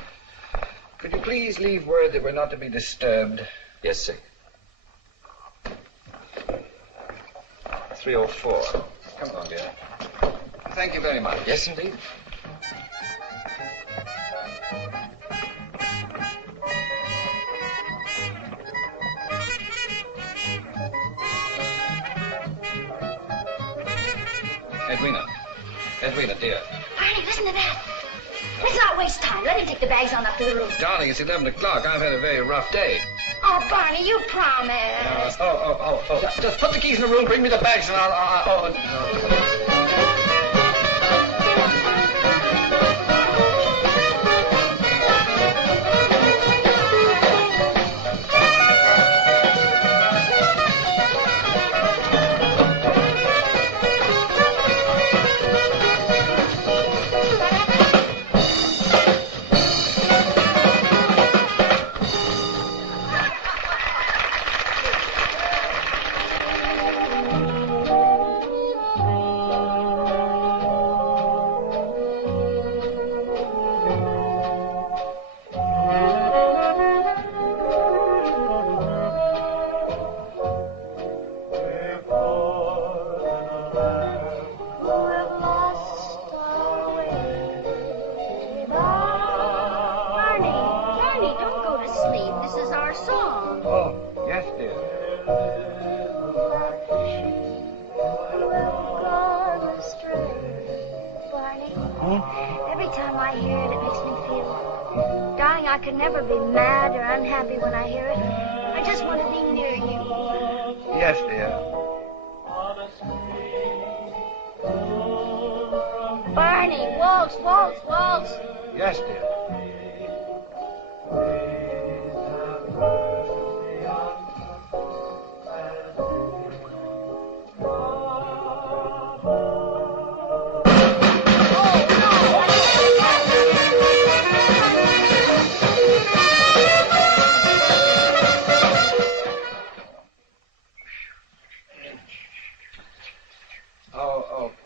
Could you please leave word that we're not to be disturbed? Yes, sir. 304. Come along, dear. Thank you very much. Yes, indeed. Edwina, dear. Barney, listen to that. Let's not waste time. Let him take the bags on up to the room. Darling, it's 11 o'clock. I've had a very rough day. Oh, Barney, you promised. Just put the keys in the room, bring me the bags, and I'll...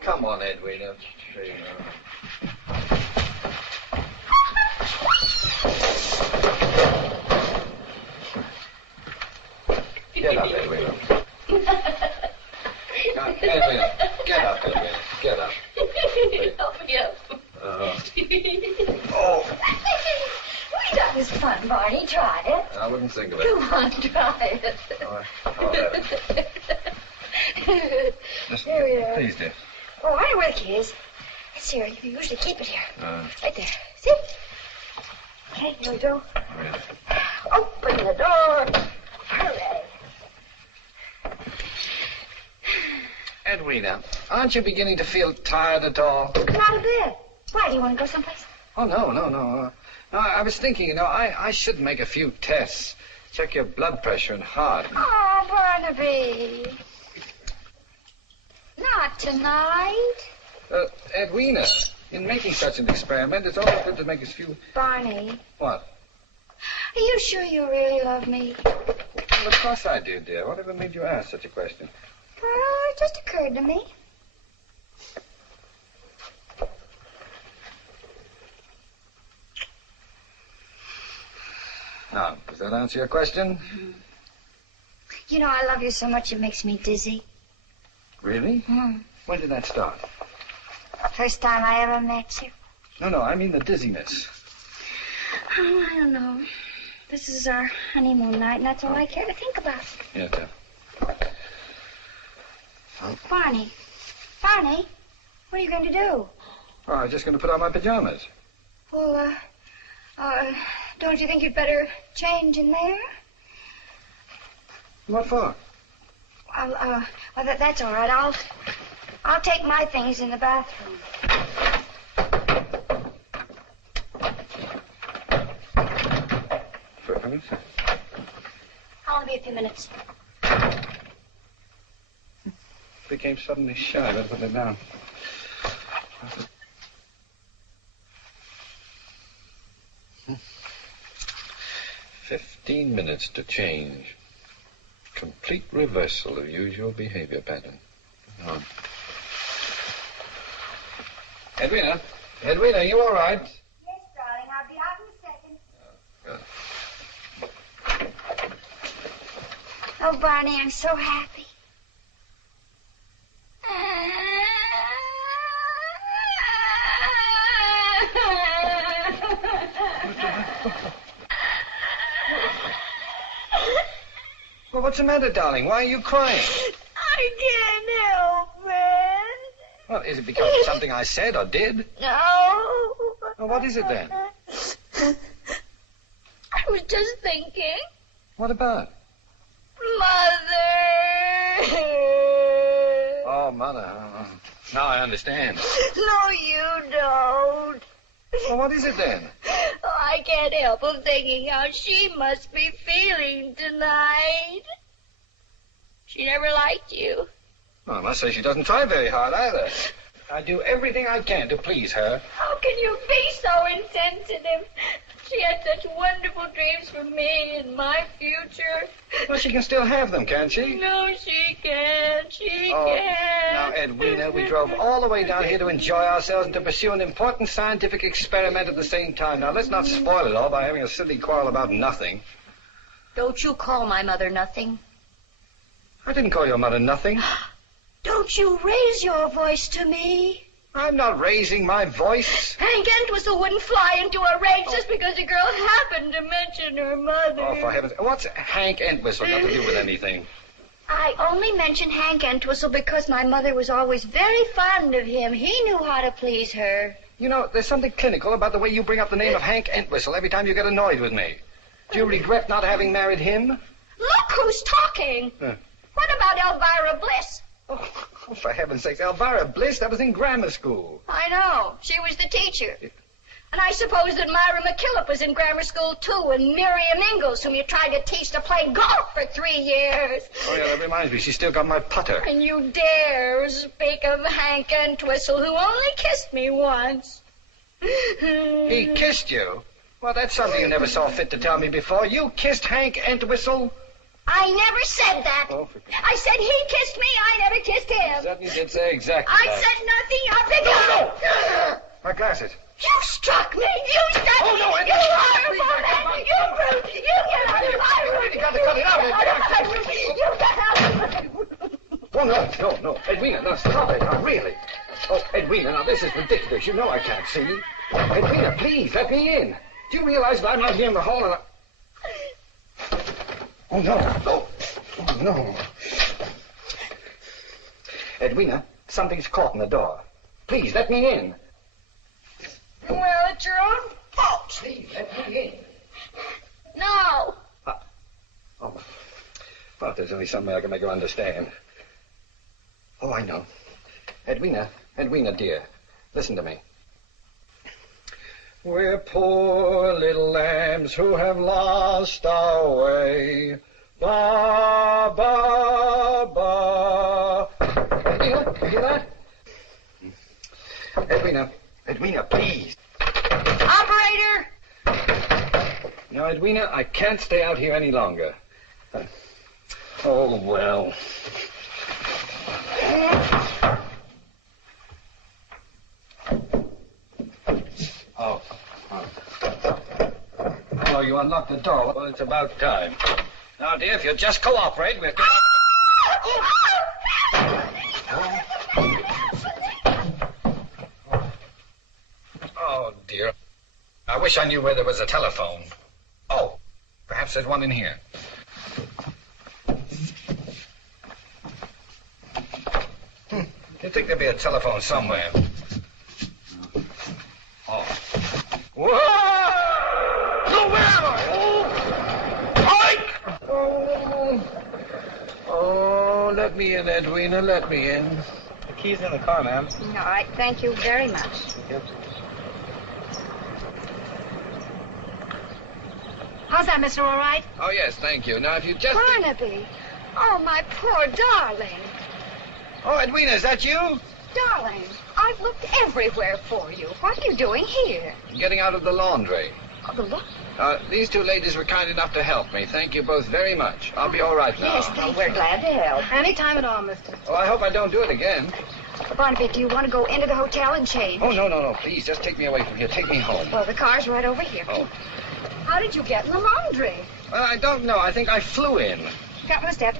Come on, Edwina. There you go. Get up, Edwina. Edwina, get up, Edwina. Get up. Help me up. Oh. That was fun, Barney. Try it. I wouldn't think of it. Come on, try it. Just, here we are. Please, dear. Oh, I know where the key is. It's here. You usually keep it here. Right there. See? Okay, here we go. Really? Open the door. Hooray. Edwina, aren't you beginning to feel tired at all? Not a bit. Why, do you want to go someplace? Oh, no. No, I was thinking, I should make a few tests. Check your blood pressure and heart. Oh, Barnaby. Not tonight. Edwina, in making such an experiment, it's always good to make a few... Barney. What? Are you sure you really love me? Well, of course I do, dear. Whatever made you ask such a question? Well, it just occurred to me. Now, does that answer your question? Mm-hmm. You know, I love you so much it makes me dizzy. Really? When did that start? First time I ever met you. No, I mean the dizziness. Oh, I don't know. This is our honeymoon night, and that's all I care to think about. Yes, dear. Barney, what are you going to do? Oh, I'm just going to put on my pajamas. Well, don't you think you'd better change in there? What for? Well, that's all right. I'll take my things in the bathroom. For a minute? I'll only be a few minutes. Became suddenly shy. Better put it down. 15 minutes to change. Complete reversal of usual behavior pattern. On. Edwina, are you all right? Yes, darling. I'll be out in a second. Oh, Barney, I'm so happy. Well, what's the matter, darling? Why are you crying? I can't help it. Well, is it because of something I said or did? No. Well, what is it then? I was just thinking. What about? Mother. Oh, Mother. Now I understand. No, you don't. Well, what is it then? Oh, I can't help but thinking how she must be feeling tonight. She never liked you. Well, I must say she doesn't try very hard either. I do everything I can to please her. How can you be so insensitive? She had such wonderful dreams for me and my future. Well, she can still have them, can't she? No, she can't. She can't. Now, Edwina, we drove all the way down here to enjoy ourselves and to pursue an important scientific experiment at the same time. Now, let's not spoil it all by having a silly quarrel about nothing. Don't you call my mother nothing. I didn't call your mother nothing. Don't you raise your voice to me. I'm not raising my voice. Hank Entwistle wouldn't fly into a rage just because a girl happened to mention her mother. Oh, for heaven's sake. What's Hank Entwistle got to do with anything? I only mention Hank Entwistle because my mother was always very fond of him. He knew how to please her. You know, there's something clinical about the way you bring up the name of Hank Entwistle every time you get annoyed with me. Do you regret not having married him? Look who's talking. What about Elvira Bliss? Oh, for heaven's sake, Elvira Bliss, that was in grammar school. I know. She was the teacher. And I suppose that Myra McKillop was in grammar school, too, and Miriam Ingalls, whom you tried to teach to play golf for 3 years. Oh, yeah, that reminds me. She's still got my putter. And you dare speak of Hank Entwistle, who only kissed me once. He kissed you? Well, that's something you never saw fit to tell me before. You kissed Hank Entwistle? I never said that. Oh, I said he kissed me. I never kissed him. Certainly did say exactly I that. said nothing of the kind. No! My glasses. You struck me. You struck Oh, no, me. You horrible man. You brute. You get out of my room. You got to cut it out. You get out of my room. Oh, no. Edwina, no, stop it. Now, really. Oh, Edwina, now, this is ridiculous. You know I can't see. Edwina, please, let me in. Do you realize that I'm out here in the hall and Oh, no. Oh, no. Edwina, something's caught in the door. Please, let me in. Well, it's your own fault. Please, let me in. No. Oh, well, if there's only some way I can make her understand. Oh, I know. Edwina, dear, listen to me. We're poor little lambs who have lost our way. Ba, ba, ba. Edwina, you hear that? Edwina, please. Operator! Now, Edwina, I can't stay out here any longer. Oh, well. Oh, you unlocked the door. Well, it's about time. Now, dear, if you'll just cooperate, we'll get... Oh, dear. I wish I knew where there was a telephone. Oh, perhaps there's one in here. You'd think there'd be a telephone somewhere. Oh. Whoa! No, where am I? Oh! Oh, let me in, Edwina, let me in. The key's in the car, ma'am. All right, thank you very much. Yep. How's that, mister, all right? Oh, yes, thank you. Now, if you just... Barnaby. Oh, my poor darling. Oh, Edwina, is that you? Darling, I've looked everywhere for you. What are you doing here? Getting out of the laundry. Oh, the look. These two ladies were kind enough to help me. Thank you both very much. I'll be all right now. Yes, we're glad to help. Any time at all, mister. Oh, I hope I don't do it again. Barnaby, do you want to go into the hotel and change? Oh, no. Please, just take me away from here. Take me home. Well, the car's right over here. Oh. How did you get in the laundry? Well, I don't know. I think I flew in. Couple of steps.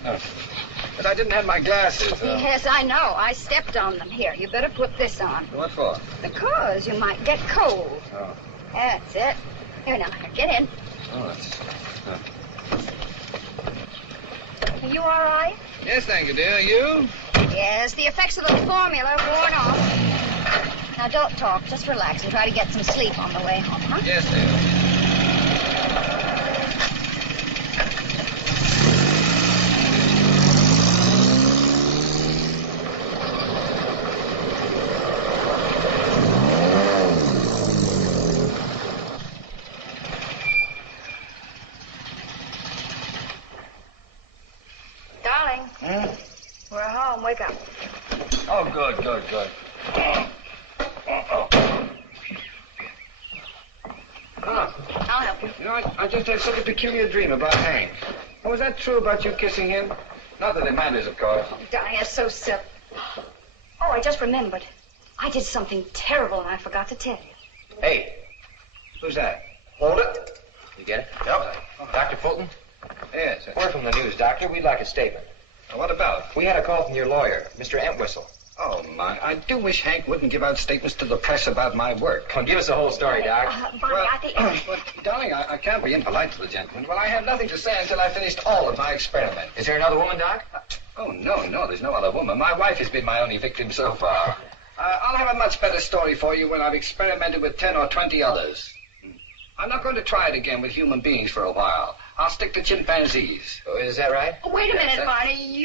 But I didn't have my glasses. Yes, I know. I stepped on them. Here, you better put this on. What for? Because you might get cold. Oh. That's it. Here now, get in. Oh, that's... Are you all right? Yes, thank you, dear. You? Yes, the effects of the formula worn off. Now, don't talk. Just relax and try to get some sleep on the way home, huh? Yes, dear. Darling. We're home. Wake up. Oh, good. I'll help you. You know, I just had such a peculiar dream about Hank. Oh, was that true about you kissing him? Not that it matters, of course. Oh, darling, that's so silly. Oh, I just remembered. I did something terrible and I forgot to tell you. Hey, who's that? Hold it. You get it? Yep. Dr. Fulton? Yes. We're from the news, Doctor. We'd like a statement. What about? We had a call from your lawyer, Mr. Entwistle. Oh, my. I do wish Hank wouldn't give out statements to the press about my work. Come on, give us the whole story, Doc. Bonnie, I think... But, darling, I can't be impolite to the gentleman. Well, I have nothing to say until I've finished all of my experiment. Is there another woman, Doc? Oh, no, there's no other woman. My wife has been my only victim so far. I'll have a much better story for you when I've experimented with 10 or 20 others. I'm not going to try it again with human beings for a while. I'll stick to chimpanzees. Oh, is that right? Oh, wait a minute, Barney.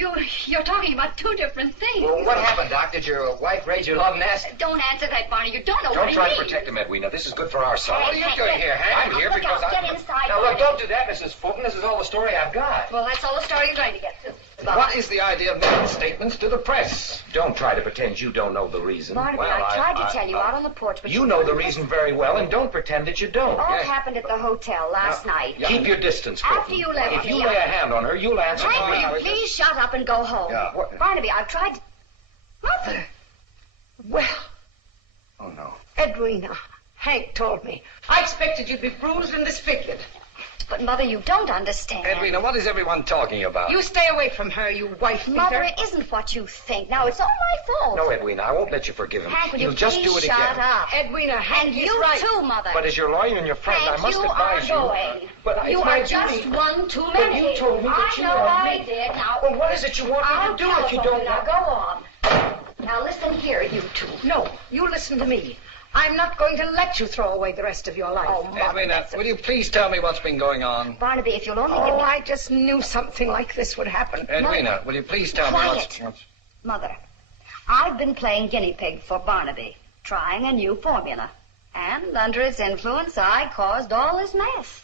You're talking about two different things. Well, what happened, Doc? Did your wife raise your love nest? Don't answer that, Barney. You don't know what Don't he try to means. protect him, Edwina. This is good for our son. What are you doing here, Hank? I'm here because Get inside, Now, Barney. look, don't do that, Mrs. Fulton. This is all the story I've got. Well, that's all the story you're going to get to. What is the idea of making statements to the press? Don't try to pretend you don't know the reason. Barnaby, I tried to tell you out on the porch, but you know the reason very well, and don't pretend that you don't. All happened at the hotel last night. Keep your distance, Fulton. After you left If me, you lay a hand on her, you'll answer. Hank, will you please shut up and go home? Yeah. Barnaby, I've tried to... Mother. Well, Oh, no. Edwina, Hank told me. I expected you'd be bruised and disfigured. But, Mother, you don't understand. Edwina, what is everyone talking about? You stay away from her, you wife beater. Mother, it isn't what you think. Now, it's all my fault. No, Edwina, I won't let you forgive him. Hank, will You'll you just please do it shut again. up? Edwina, Hank And is you right. too, Mother. But as your lawyer and your friend, Hank, I must you advise are going. But You it's my are just duty. one too But many. you told me that I you know loved I me. did. Now, Well, what is it you want I'll me to do if you telephone don't Now, want go on. Now, listen here, you two. No, you listen to me. I'm not going to let you throw away the rest of your life. Oh, Mother, Edwina, will you please tell me what's been going on? Barnaby, if you'll only give Oh, me... I just knew something like this would happen. Edwina, will you please tell me Quiet. what's... Mother, I've been playing guinea pig for Barnaby, trying a new formula. And under its influence, I caused all this mess.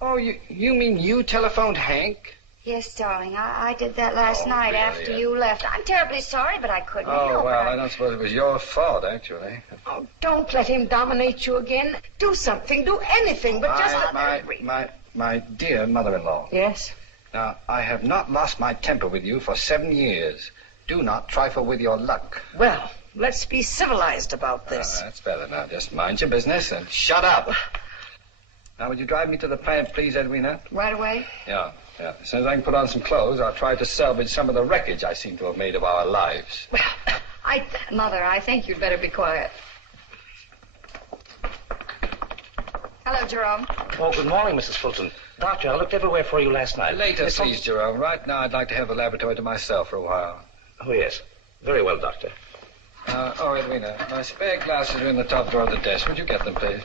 Oh, you mean you telephoned Hank? Yes, darling, I did that last night really? after you left. I'm terribly sorry, but I couldn't Oh, help well, it. I don't suppose it was your fault, actually. Oh, don't let him dominate you again. Do something, do anything, but just My dear mother-in-law. Yes? Now, I have not lost my temper with you for 7 years. Do not trifle with your luck. Well, let's be civilized about this. That's better now. Just mind your business and shut up. Now, would you drive me to the plant, please, Edwina? Right away? Yeah. As soon as I can put on some clothes, I'll try to salvage some of the wreckage I seem to have made of our lives. Mother, I think you'd better be quiet. Hello, Jerome. Oh, good morning, Mrs. Fulton. Doctor, I looked everywhere for you last night. Later, please, Jerome. Right now, I'd like to have the laboratory to myself for a while. Oh, yes. Very well, Doctor. Edwina, my spare glasses are in the top drawer of the desk. Would you get them, please?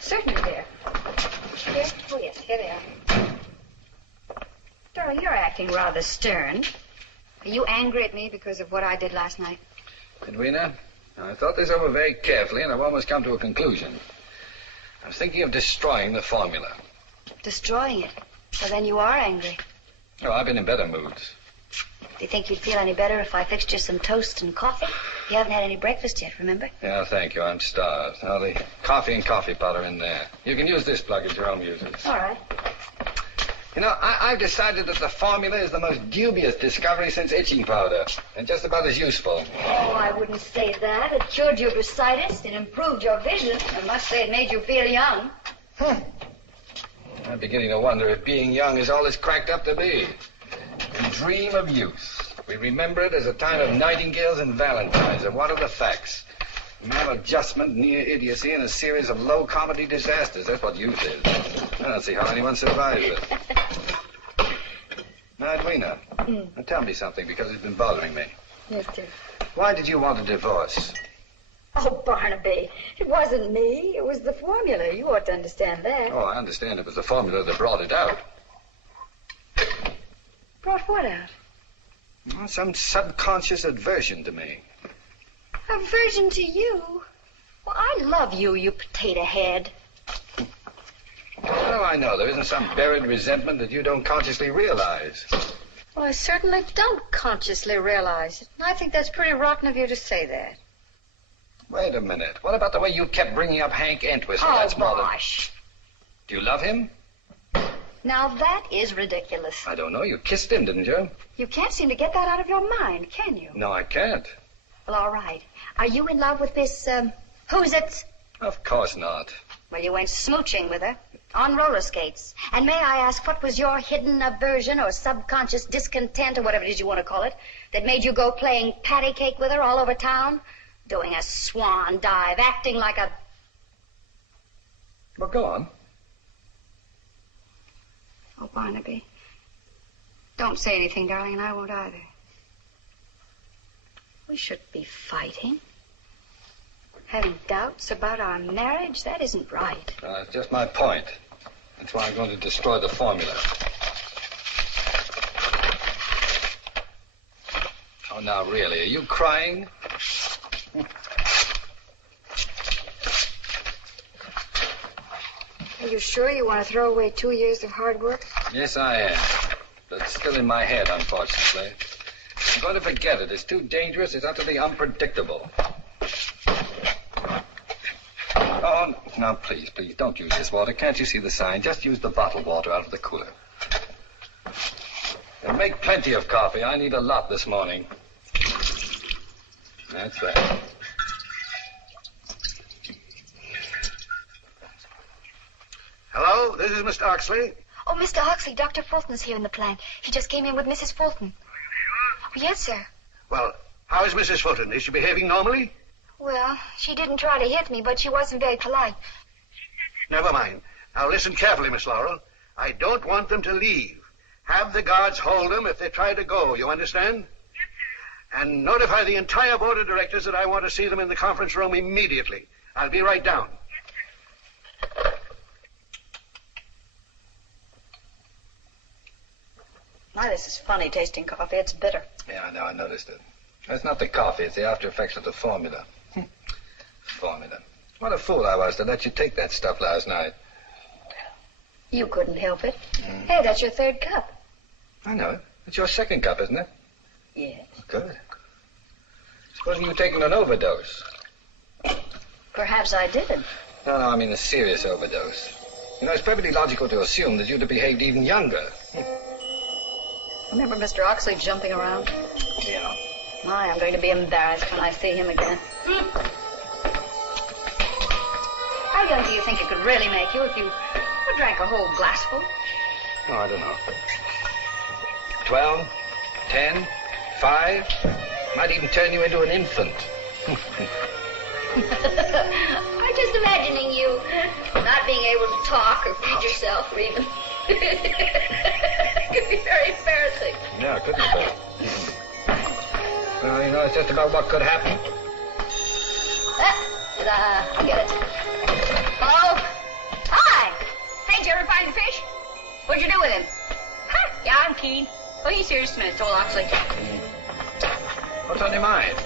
Certainly, dear. Here? Oh, yes, here they are. Darling, you're acting rather stern. Are you angry at me because of what I did last night? Edwina, I thought this over very carefully, and I've almost come to a conclusion. I was thinking of destroying the formula. Destroying it? Well, then you are angry. Oh, I've been in better moods. Do you think you'd feel any better if I fixed you some toast and coffee? You haven't had any breakfast yet, remember? Yeah, thank you. I'm starved. Now, the coffee and coffee powder in there. You can use this plug if Jerome uses it. All right. You know, I've decided that the formula is the most dubious discovery since itching powder, and just about as useful. Oh, I wouldn't say that. It cured your bursitis. It improved your vision. I must say it made you feel young. I'm beginning to wonder if being young is all it's cracked up to be. We dream of youth. We remember it as a time of nightingales and valentines. And what are the facts? Maladjustment, near idiocy, and a series of low comedy disasters. That's what youth is. I don't see how anyone survives it. Now, Edwina, now tell me something, because it's been bothering me. Yes, dear. Why did you want a divorce? Oh, Barnaby, it wasn't me. It was the formula. You ought to understand that. Oh, I understand it was the formula that brought it out. Brought what out? Well, some subconscious aversion to me. Aversion to you? Well, I love you, you potato head. Well, I know there isn't some buried resentment that you don't consciously realize. Well, I certainly don't consciously realize it. And I think that's pretty rotten of you to say that. Wait a minute. What about the way you kept bringing up Hank Entwistle? Oh, That's more than... gosh. Do you love him? Now, that is ridiculous. I don't know. You kissed him, didn't you? You can't seem to get that out of your mind, can you? No, I can't. Well, all right. Are you in love with Miss, who's it? Of course not. Well, you went smooching with her on roller skates. And may I ask, what was your hidden aversion or subconscious discontent or whatever it is you want to call it that made you go playing patty cake with her all over town? Doing a swan dive, acting like a... Well, go on. Oh, Barnaby. Don't say anything, darling, and I won't either. We shouldn't be fighting. Having doubts about our marriage, that isn't right. That's just my point. That's why I'm going to destroy the formula. Oh, now, really, are you crying? Are you sure you want to throw away 2 years of hard work? Yes, I am. But it's still in my head, unfortunately. I'm going to forget it. It's too dangerous. It's utterly unpredictable. Oh, now, please, don't use this water. Can't you see the sign? Just use the bottled water out of the cooler. And make plenty of coffee. I need a lot this morning. That's that. Hello, this is Mr. Oxley. Oh, Mr. Oxley, Dr. Fulton's here in the plant. He just came in with Mrs. Fulton. Oh, yes, sir. Well, how is Mrs. Fulton? Is she behaving normally? Well, she didn't try to hit me, but she wasn't very polite. Never mind. Now listen carefully, Miss Laurel. I don't want them to leave. Have the guards hold them if they try to go. You understand? Yes, sir. And notify the entire board of directors that I want to see them in the conference room immediately. I'll be right down. Yes, sir. My, this is funny tasting coffee. It's bitter. Yeah, I know. I noticed it. It's not the coffee. It's the after effects of the formula. Formula. What a fool I was to let you take that stuff last night. You couldn't help it. Hey, that's your third cup. I know it. It's your second cup, isn't it? Yes. Good. Supposing you've taken an overdose. Perhaps I did. No, I mean a serious overdose. You know, it's perfectly logical to assume that you'd have behaved even younger. Remember Mr. Oxley jumping around? Yeah. My, I'm going to be embarrassed when I see him again. How young do you think it could really make you if you drank a whole glassful? Oh, I don't know. 12, 10, 5. Might even turn you into an infant. I'm just imagining you not being able to talk or feed yourself or even... It could be very embarrassing. Yeah, couldn't it? Well, you know, it's just about what could happen. I'll get it. Hello? Hi. Hey, did you ever find the fish? What'd you do with him? Huh? Yeah, I'm keen. Oh, he's here just a minute, told Oxley. What's on your mind?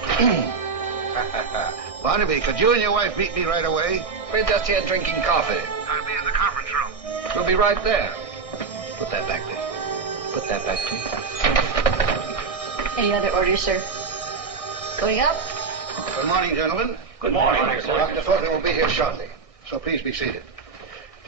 Barnaby, could you and your wife meet me right away? We're just here drinking coffee. I'll be in the conference room. We'll be right there. Put that back there. Put that back, please. Any other orders, sir? Going up? Good morning, gentlemen. Good morning, sir. Dr. Fulton will be here shortly, so please be seated.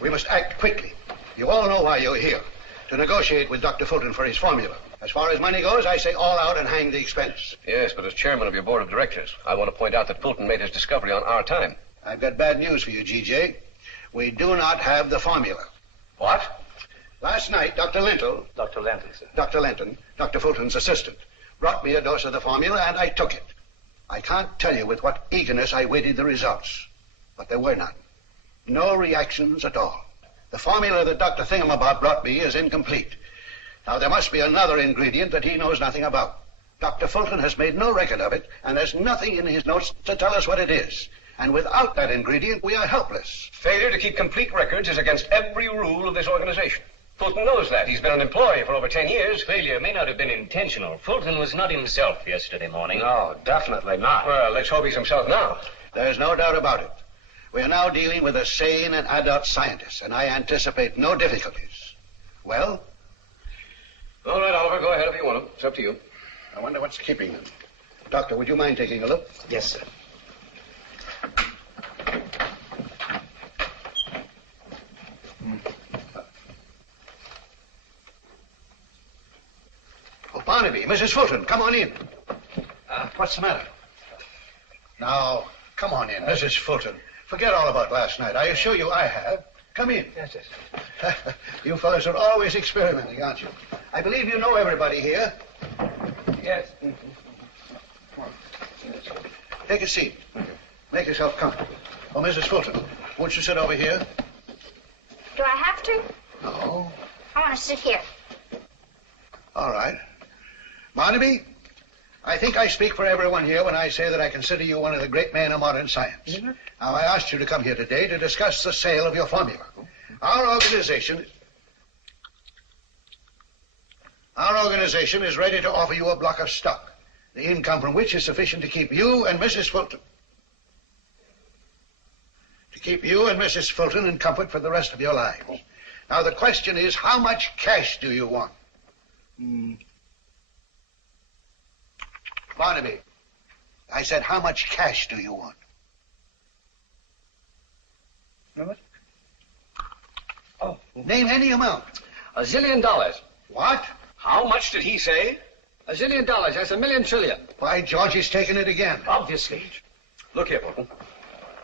We must act quickly. You all know why you're here, to negotiate with Dr. Fulton for his formula. As far as money goes, I say all out and hang the expense. Yes, but as chairman of your board of directors, I want to point out that Fulton made his discovery on our time. I've got bad news for you, G.J. We do not have the formula. What? Last night, Dr. Linton, Dr. Lenton, sir. Dr. Linton, Dr. Fulton's assistant, brought me a dose of the formula, and I took it. I can't tell you with what eagerness I waited the results, but there were none. No reactions at all. The formula that Dr. Thingamabob brought me is incomplete. Now, there must be another ingredient that he knows nothing about. Dr. Fulton has made no record of it, and there's nothing in his notes to tell us what it is. And without that ingredient, we are helpless. Failure to keep complete records is against every rule of this organization. Fulton knows that. He's been an employee for over 10 years. Failure may not have been intentional. Fulton was not himself yesterday morning. No, definitely not. Well, let's hope he's himself now. There's no doubt about it. We are now dealing with a sane and adult scientist, and I anticipate no difficulties. Well? All right, Oliver, go ahead if you want to. It's up to you. I wonder what's keeping them. Doctor, would you mind taking a look? Yes, sir. Oh, Barnaby, Mrs. Fulton, come on in. What's the matter? Now, come on in, Mrs. Fulton. Forget all about last night. I assure you I have. Come in. Yes, yes. You fellas are always experimenting, aren't you? I believe you know everybody here. Yes. Take a seat. Make yourself comfortable. Oh, Mrs. Fulton, won't you sit over here? Do I have to? No. I want to sit here. All right. Barnaby, I think I speak for everyone here when I say that I consider you one of the great men of modern science. Mm-hmm. Now, I asked you to come here today to discuss the sale of your formula. Our organization is ready to offer you a block of stock, the income from which is sufficient to keep you and Mrs. Fulton. To keep you and Mrs. Fulton in comfort for the rest of your lives. Now, the question is, how much cash do you want? Barnaby, I said, how much cash do you want? What? Oh. Name any amount. $1 zillion. What? How much did he say? $1 zillion. That's $1 million trillion. By George, he's taken it again. Obviously. Look here, Fulton.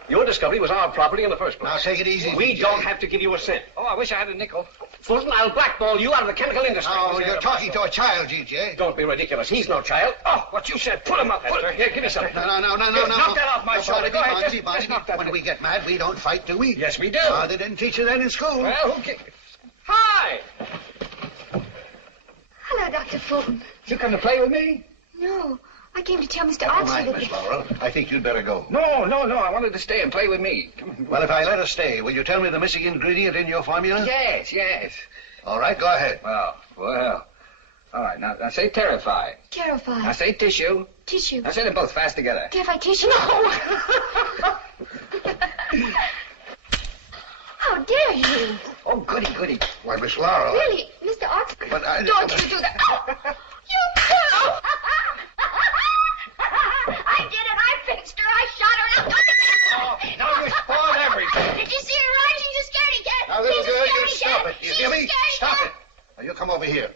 Your discovery was our property in the first place. Now, take it easy. We don't have to give you a cent. Oh, I wish I had a nickel. Fulton, I'll blackball you out of the chemical industry. Oh, you're talking to a child, G.J. Don't be ridiculous. He's no child. Oh, what you said. Put him up. Here, give me something. No. Knock that off my shoulder. Go ahead. Barnaby, knock that when we get mad, we don't fight, do we? Yes, we do. They didn't teach you that in school. Well, who cares? Hi! Hello, Dr. Fulton. You come to play with me? No, I came to tell Mr. Never Oxley mind, that... Miss Laurel. I think you'd better go. No. I wanted to stay and play with me. Come on. Well, if I let her stay, will you tell me the missing ingredient in your formula? Yes. All right, go ahead. Well. All right, now say terrify. Terrified. Now say tissue. Tissue. Now say them both fast together. Terrified tissue? No! How dare you? Oh, goody. Why, Miss Laurel. Really, Mr. Oxley? But I... Don't you do that. Oh, you girl! I did it. I fixed her. I shot her. Oh, now you spoiled everything. Did you see her run? She's a scaredy cat. Now, little She's a girl, you scaredy stop cat. it. You She's hear a me? scaredy Stop cat. it. Now, you come over here.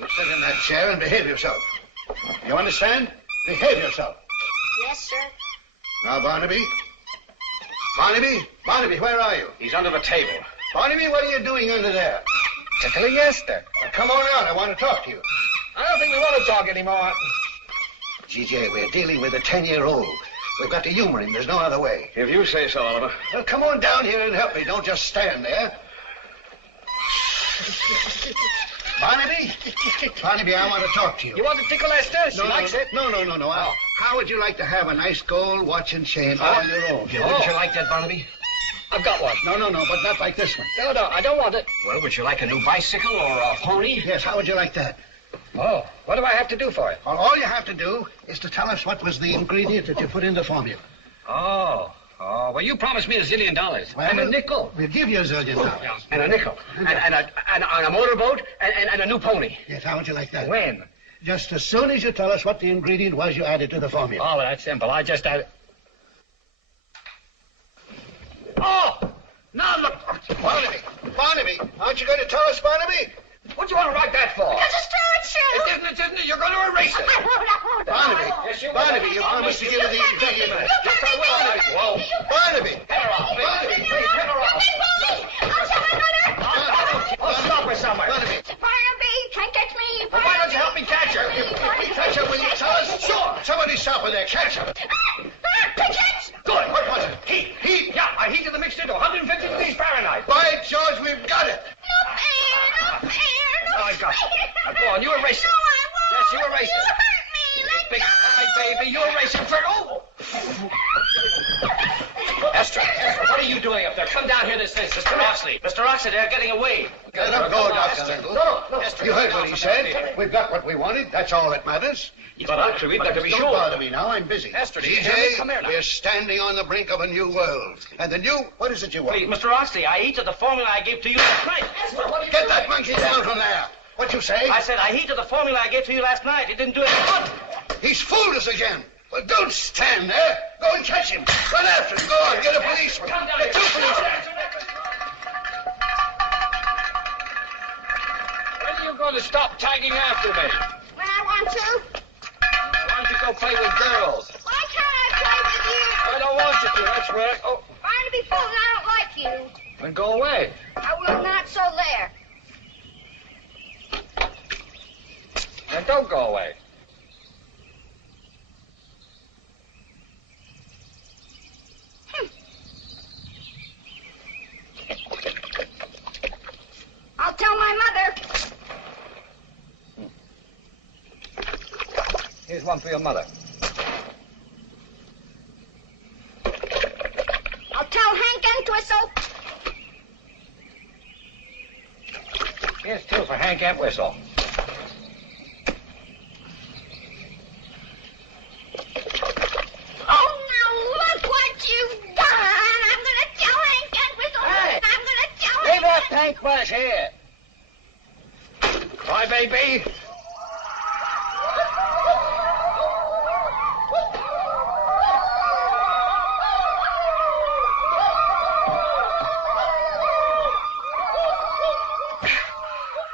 You sit in that chair and behave yourself. You understand? Behave yourself. Yes, sir. Now, Barnaby, where are you? He's under the table. Barnaby, what are you doing under there? Tickling Esther. Now, come on out. I want to talk to you. I don't think we want to talk anymore. G.J., we're dealing with a 10-year-old. We've got to humor him. There's no other way. If you say so, Oliver. Well, come on down here and help me. Don't just stand there. Barnaby, I want to talk to you. You want to tickle Esther? She likes it. No. How would you like to have a nice gold watch and chain all on your own? Wouldn't you like that, Barnaby? I've got one. No, but not like this one. No, I don't want it. Well, would you like a new bicycle or a pony? Yes, how would you like that? Oh, what do I have to do for it? Well, all you have to do is to tell us what was the ingredient that you put in the formula. Oh, well, you promised me $1 zillion. Well, and a nickel. We'll give you $1 zillion. And a nickel. And a motorboat and a new pony. Yes, how would you like that? When? Just as soon as you tell us what the ingredient was you added to the formula. Oh, well, that's simple. I just added... Oh! Now look... Barnaby, aren't you going to tell us, Barnaby? What do you want to write that for? Because it's true, it's true. It isn't. You're going to erase it. No. Barnaby, you promised to give her the ingredient. Whoa. Barnaby! Head her off. Please, head her off. I'll tell my mother. I'll stop her somewhere. Barnaby, Barnaby, can't catch me. Well, why don't you help me catch her? catch her, will you tell us? Sure. Somebody stop her there. Catch her. Pigeons! Good. What was it? Heat. Yeah, I heated the mixture to 150 degrees Fahrenheit. By George, we've got it. No fair. I got it. Now, go on, you erase it. No, I won't. Yes, you erase it. You hurt me. big pie, baby. You're racing for oval. Esther, what are you doing up there? Come down here this instant. Mr. Oxley. Mr. Oxley, they're getting away. Let him go, Dr. Lindell. No. Esther, you heard what he said. We've got what we wanted. That's all that matters. But actually, we've got to be sure. Don't bother me now. I'm busy. Esther, do you hear me? Come here now. We're standing on the brink of a new world. And the new... What is it you want? Please, Mr. Oxley, I heeded the formula I gave to you last night. Esther, what are you Get doing? that monkey down from there. What'd you say? I said I heeded the formula I gave to you last night. It didn't do any good. He's fooled us again. Well, don't stand there. Go and catch him. Run after him. Go on. Get a policeman. Come down Get here. two policemen. When are you going to stop tagging after me? When I want to. Why don't you go play with girls? Why can't I play with you? I don't want you to, that's right. Oh, Trying to be fooled, and I don't like you. then go away. I will not, so there. Then don't go away. I'll tell my mother. Here's one for your mother. I'll tell Hank Entwistle. Here's two for Hank Entwistle. Oh, now look what you've done. I'm going to tell Hank Entwistle. Hey! I'm going to tell him. Leave that paintbrush here. Bye, baby.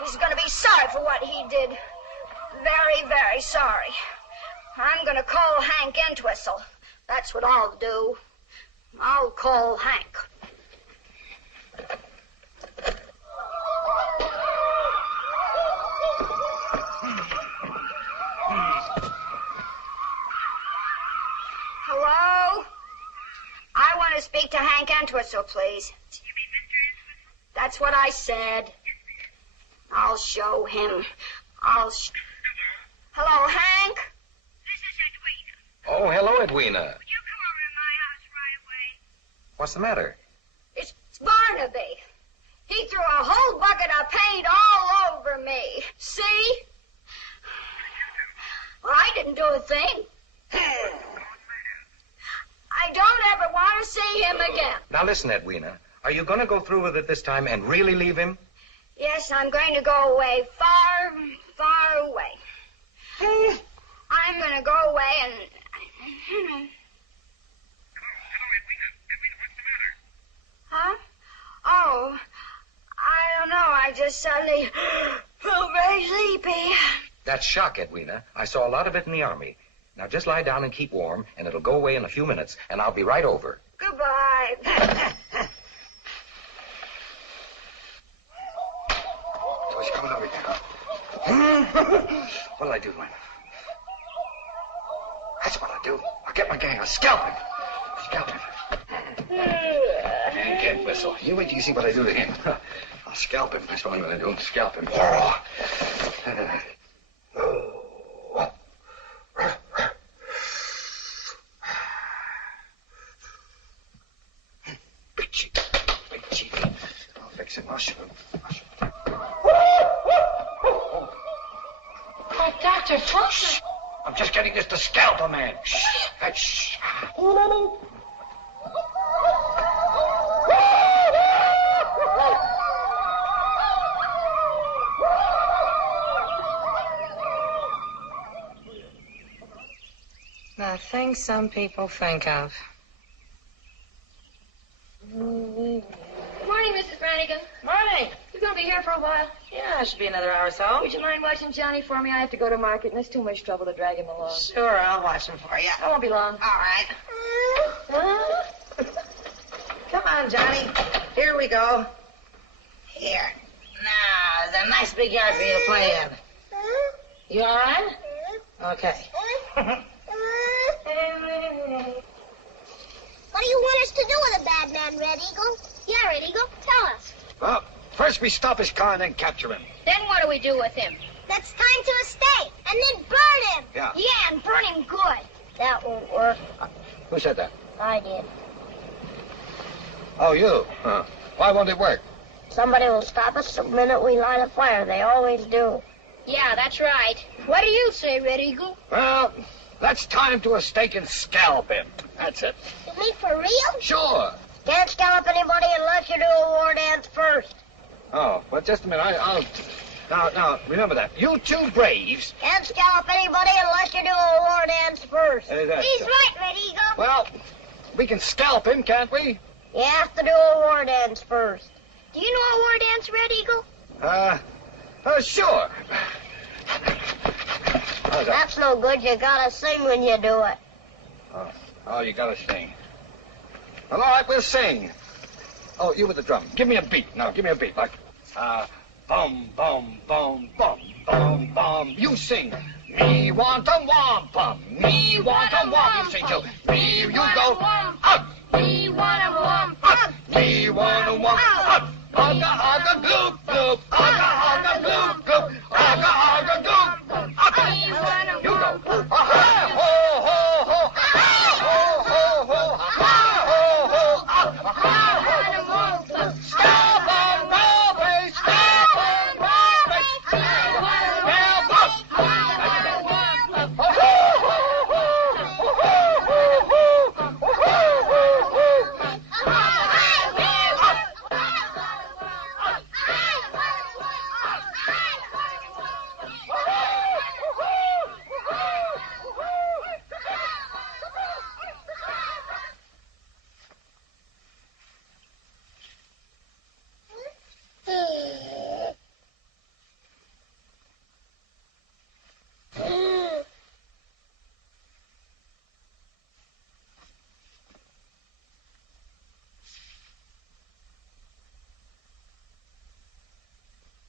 He's going to be sorry for what he did. Very, very sorry. I'm going to call Hank Entwistle. That's what I'll do. I'll call Hank. Hello? I want to speak to Hank Entwistle, please. That's what I said. I'll show him. Hello, Hank? This is Edwina. Oh, hello, Edwina. Will you come over to my house right away? What's the matter? It's Barnaby. He threw a whole bucket of paint all over me. See? Well, I didn't do a thing. I don't ever want to see him again. Now, listen, Edwina. Are you going to go through with it this time and really leave him? Yes, I'm going to go away, far, far away. I'm going to go away and... Hello, Edwina. Edwina, what's the matter? Huh? Oh, I don't know. I just suddenly felt very sleepy. That's shock, Edwina. I saw a lot of it in the Army. Now, just lie down and keep warm, and it'll go away in a few minutes, and I'll be right over. Goodbye. Oh, he's coming over here. What'll I do to him? That's what I'll do. I'll get my gang. I'll scalp him. Scalp him. Hank Entwistle. You wait till you see what I do to him. I'll scalp him. That's what I'm going to do. Scalp him. Big chief. Big chief. I'll fix him. I'll shoot him. Oh, Dr. Fulton. I'm just getting this to scalp a man. Shh. Shh. The things some people think of. Morning, Mrs. Brannigan. Morning. You gonna be here for a while? Yeah, it should be another hour or so. Would you mind watching Johnny for me? I have to go to market, and it's too much trouble to drag him along. Sure, I'll watch them for you. I won't be long. All right. Come on, Johnny. Here we go. Here. Now, there's a nice big yard for you to play in. You all right? Okay. What do you want us to do with a bad man, Red Eagle? Yeah, Red Eagle, tell us. Well, first we stop his car and then capture him. Then what do we do with him? Let's tie him to a stake and then burn him. Yeah. Yeah, and burn him good. That won't work. Who said that? I did. Oh, you? Huh. Why won't it work? Somebody will stop us the minute we light a fire. They always do. Yeah, that's right. What do you say, Red Eagle? Well, let's tie him to a stake and scalp him. That's it. You mean for real? Sure. Can't scallop anybody unless you do a war dance first. Oh, well, just a minute. I'll... Now, remember that. You two braves... Can't scallop anybody unless you do a war dance first. He's right, Red Eagle. Well, we can scalp him, can't we? You have to do a war dance first. Do you know a war dance, Red Eagle? Sure. How's that? That's no good. You gotta sing when you do it. Oh, you gotta sing. Well, all right, we'll sing. Oh, you with the drum. Give me a beat. Now, give me a beat. Like, bum, bum, bum, bum, bum, bum. You sing. Me want a wampum. Me want a wampum. You sing too. Me, you go. Up. Me want a wampum. Me want a wampum. Up. Aga, aga, gloop, gloop. Aga, aga, gloop, gloop. Aga, aga, gloop. Up. Me want a You go. Aha, ho, ho, ho. Aha, ho, ho, ho. Aha, ho, ho. Up. Aha, ho, ho. Stop on Broadway. Stop on Broadway. Step up. Ho, ho, ho, ho. Ho, ho, ho, ho.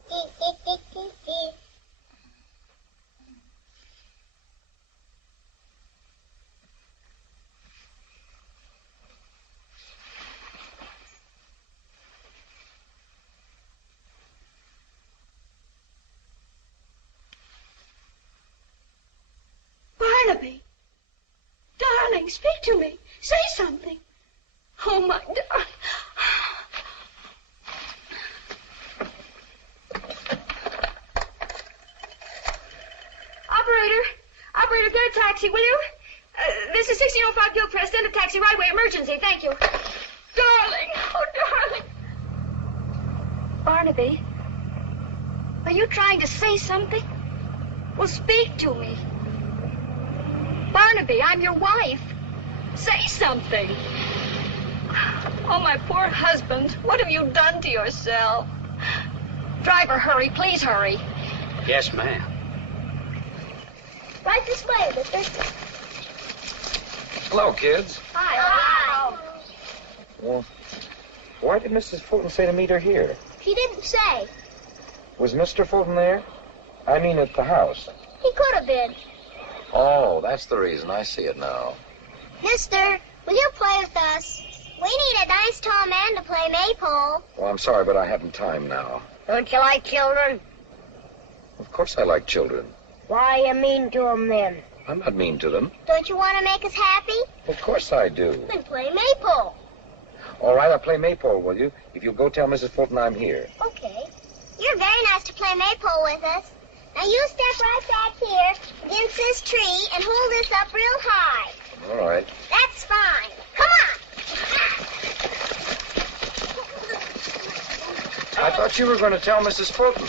Ho, ho, ho, ho. Barnaby, darling, speak to me. Say something. Oh, my darling. Operator, get a taxi, will you? This is 1605 Gilchrist. Send a taxi right away. Emergency. Thank you. Darling. Oh, darling. Barnaby, are you trying to say something? Well, speak to me. Barnaby, I'm your wife. Say something. Oh, my poor husband. What have you done to yourself? Driver, hurry. Please hurry. Yes, ma'am. Right this way, mister. Hello, kids. Hi. Well, why did Mrs. Fulton say to meet her here? He didn't say. Was Mr. Fulton there? I mean at the house. He could have been. Oh, that's the reason. I see it now. Mister, will you play with us? We need a nice tall man to play maypole. Well, I'm sorry, but I haven't time now. Don't you like children? Of course I like children. Why are you mean to them then? I'm not mean to them. Don't you want to make us happy? Of course I do. Then play maypole. All right, I'll play maypole, will you? If you'll go tell Mrs. Fulton I'm here. Okay. You're very nice to play maypole with us. Now you step right back here against this tree and hold this up real high. All right. That's fine. Come on. I thought you were going to tell Mrs. Fulton.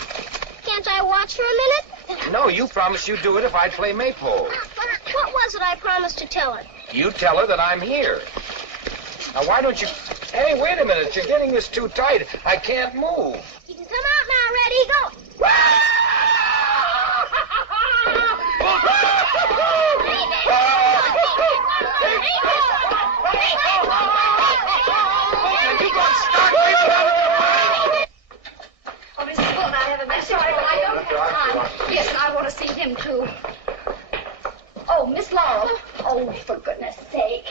Can't I watch for a minute? No, you promised you'd do it if I'd play maypole. What was it I promised to tell her? You tell her that I'm here. Now, why don't you... Hey, wait a minute. You're getting this too tight. I can't move. You can come out now, Red Eagle. Oh, Mrs. Fulton, I have a message, but I don't have time. Yes, I want to see him, too. Oh, Miss Laurel. Oh, for goodness sake.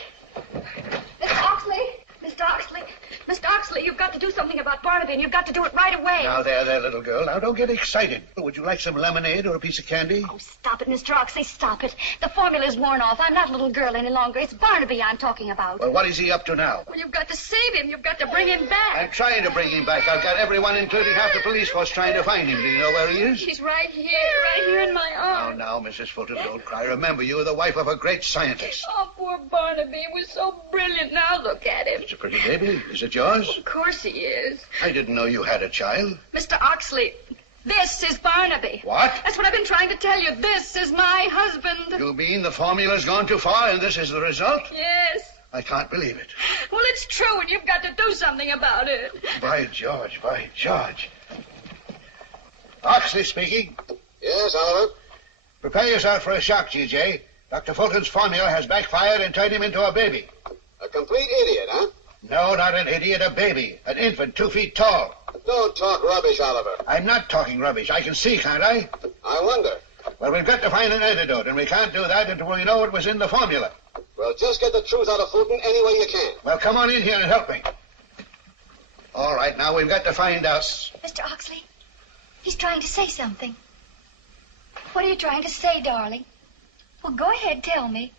Mr. Oxley. Mr. Oxley. Mr. Oxley, you've got to do something about Barnaby, and you've got to do it right away. Now, there, little girl. Now, don't get excited. Would you like some lemonade or a piece of candy? Oh, stop it, Mr. Oxley, stop it. The formula's worn off. I'm not a little girl any longer. It's Barnaby I'm talking about. Well, what is he up to now? Well, you've got to save him. You've got to bring him back. I'm trying to bring him back. I've got everyone, including half the police force, trying to find him. Do you know where he is? He's right here in my arms. Now, Mrs. Fulton, don't cry. Remember, you are the wife of a great scientist. Oh, poor Barnaby. He was so brilliant. Now look at him. It's a pretty baby. Is it yours? Of course he is. I didn't know you had a child. Mr. Oxley, this is Barnaby. What? That's what I've been trying to tell you. This is my husband. You mean the formula's gone too far and this is the result? Yes. I can't believe it. Well, it's true, and you've got to do something about it. By George, by George. Oxley speaking. Yes, Oliver? Prepare yourself for a shock, G.J. Dr. Fulton's formula has backfired and turned him into a baby. A complete idiot, huh? No, not an idiot, a baby. An infant, 2 feet tall. Don't talk rubbish, Oliver. I'm not talking rubbish. I can see, can't I? I wonder. Well, we've got to find an antidote, and we can't do that until we know what was in the formula. Well, just get the truth out of Fulton any way you can. Well, come on in here and help me. All right, now we've got to find out. Mr. Oxley, he's trying to say something. What are you trying to say, darling? Well, go ahead, tell me.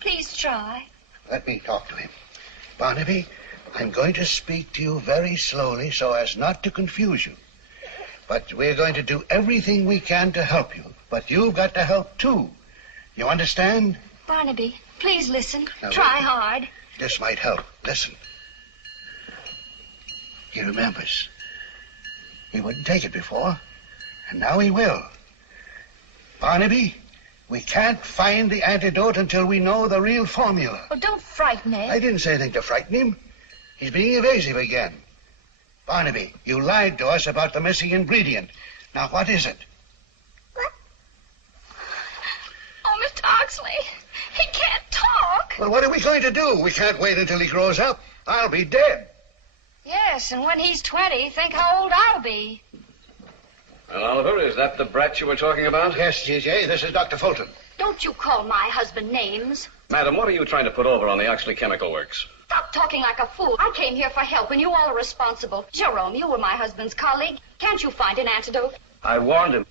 Please try. Let me talk to him. Barnaby, I'm going to speak to you very slowly so as not to confuse you. But we're going to do everything we can to help you. But you've got to help, too. You understand? Barnaby, please listen. Now, try wait. hard. This might help. Listen. He remembers. He wouldn't take it before, and now he will. Barnaby, we can't find the antidote until we know the real formula. Oh, don't frighten him. I didn't say anything to frighten him. He's being evasive again. Barnaby, you lied to us about the missing ingredient. Now, what is it? Oh, Mr. Oxley, he can't talk. Well, what are we going to do? We can't wait until he grows up. I'll be dead. Yes, and when he's 20, think how old I'll be. Well, Oliver, is that the brat you were talking about? Yes, G.J., this is Dr. Fulton. Don't you call my husband names. Madam, what are you trying to put over on the Oxley Chemical Works? Stop talking like a fool. I came here for help, and you all are responsible. Jerome, you were my husband's colleague. Can't you find an antidote? I warned him.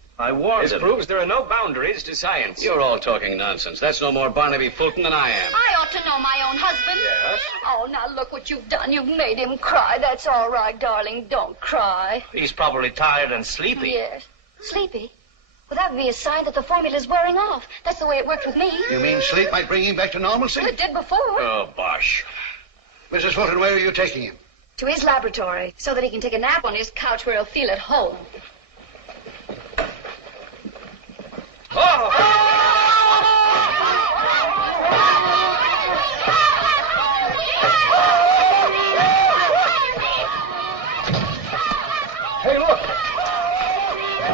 This proves there are no boundaries to science. You're all talking nonsense. That's no more Barnaby Fulton than I am. I ought to know my own husband. Yes? Oh, now look what you've done. You've made him cry. That's all right, darling. Don't cry. He's probably tired and sleepy. Yes. Sleepy? Well, that would be a sign that the formula's wearing off. That's the way it worked with me. You mean sleep might bring him back to normalcy? Well, it did before. Oh, bosh. Mrs. Fulton, where are you taking him? To his laboratory, so that he can take a nap on his couch where he'll feel at home. Hey, look.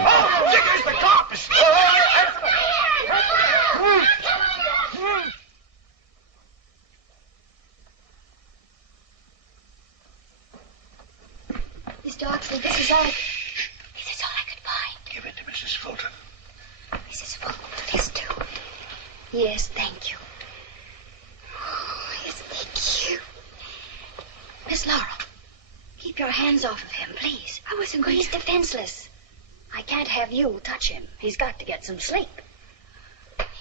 Oh, there's the cops. Mr. Oxley, this is all I could find. Give it to Mrs. Fulton. Mrs. Fulton, please do. Yes, thank you. Oh, isn't he cute? Miss Laurel, keep your hands off of him, please. I wasn't going He's defenseless. I can't have you touch him. He's got to get some sleep.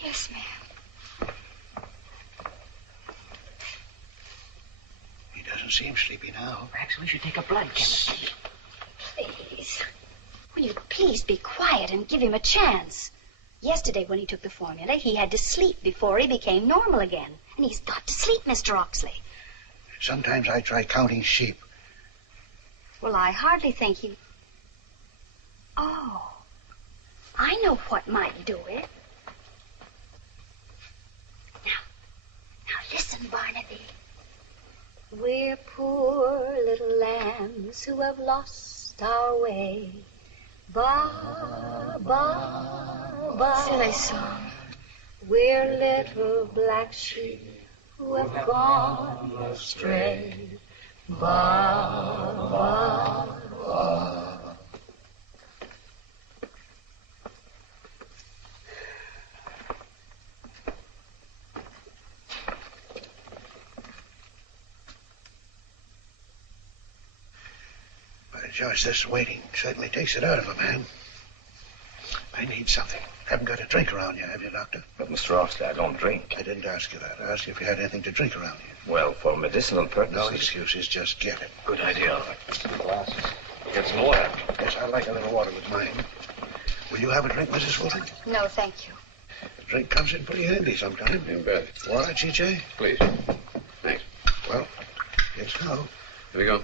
Yes, ma'am. He doesn't seem sleepy now. Perhaps we should take a blood chemistry. Please. Will you please be quiet and give him a chance? Yesterday, when he took the formula, he had to sleep before he became normal again. And he's got to sleep, Mr. Oxley. Sometimes I try counting sheep. Well, I hardly think he... Oh, I know what might do it. Now listen, Barnaby. We're poor little lambs who have lost our way. Ba, ba, ba. Silly song. We're little black sheep who have gone astray. Ba, ba, ba. Joyce, this waiting certainly takes it out of a man. I need something. Haven't got a drink around you, have you, Doctor? But, Mr. Oxley, I don't drink. I didn't ask you that. I asked you if you had anything to drink around you. Well, for medicinal purposes. No excuses, just get it. Good idea. Glasses. Get some water. Yes, I'd like a little water with mine. Will you have a drink, Mrs. Fulton? No, thank you. A drink comes in pretty handy sometime. You bet. Water, G.J.? Please. Thanks. Well, yes, no. Here we go.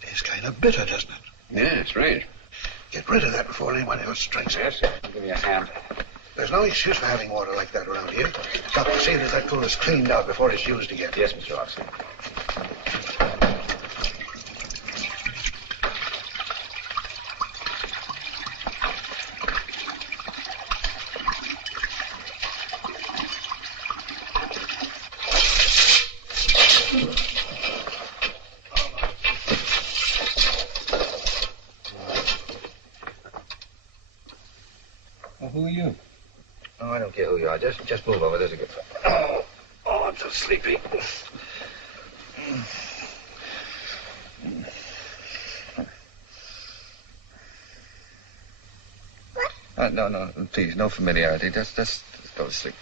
Tastes kind of bitter, doesn't it? Yeah, strange. Get rid of that before anyone else drinks it. Yes, I'll give you a hand. There's no excuse for having water like that around here. Got to see that that pool is cleaned out before it's used again. Yes, Mr. Oxley. Who are you? Oh, I don't care who you are. Just move over. There's a good... Oh, I'm so sleepy. No, please, no familiarity. Just go to sleep.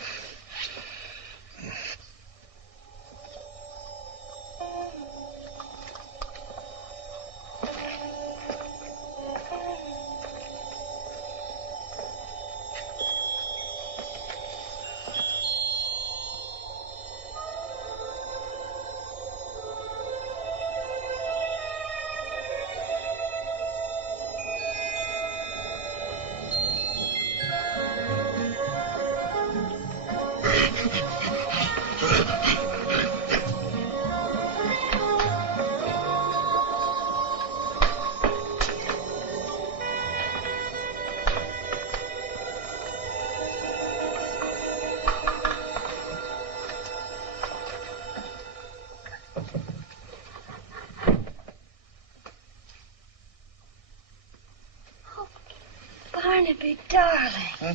Barnaby, darling. Huh?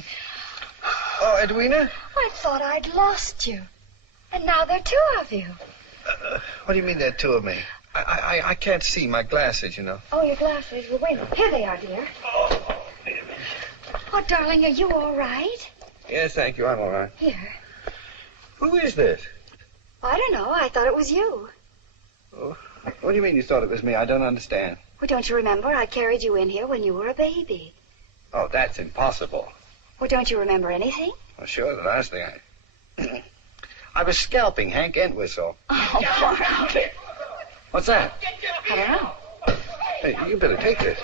Oh, Edwina? I thought I'd lost you. And now there are two of you. What do you mean there are two of me? I can't see my glasses, you know. Oh, your glasses. Well, wait a minute. Here they are, dear. Oh, darling, are you all right? Yes, thank you. I'm all right. Here. Who is this? I don't know. I thought it was you. Oh, what do you mean you thought it was me? I don't understand. Well, don't you remember? I carried you in here when you were a baby. Oh, that's impossible. Well, don't you remember anything? Well, sure, the last thing I was scalping Hank Entwistle. Oh, Barnaby. What's that? I don't know. Hey, you better take this.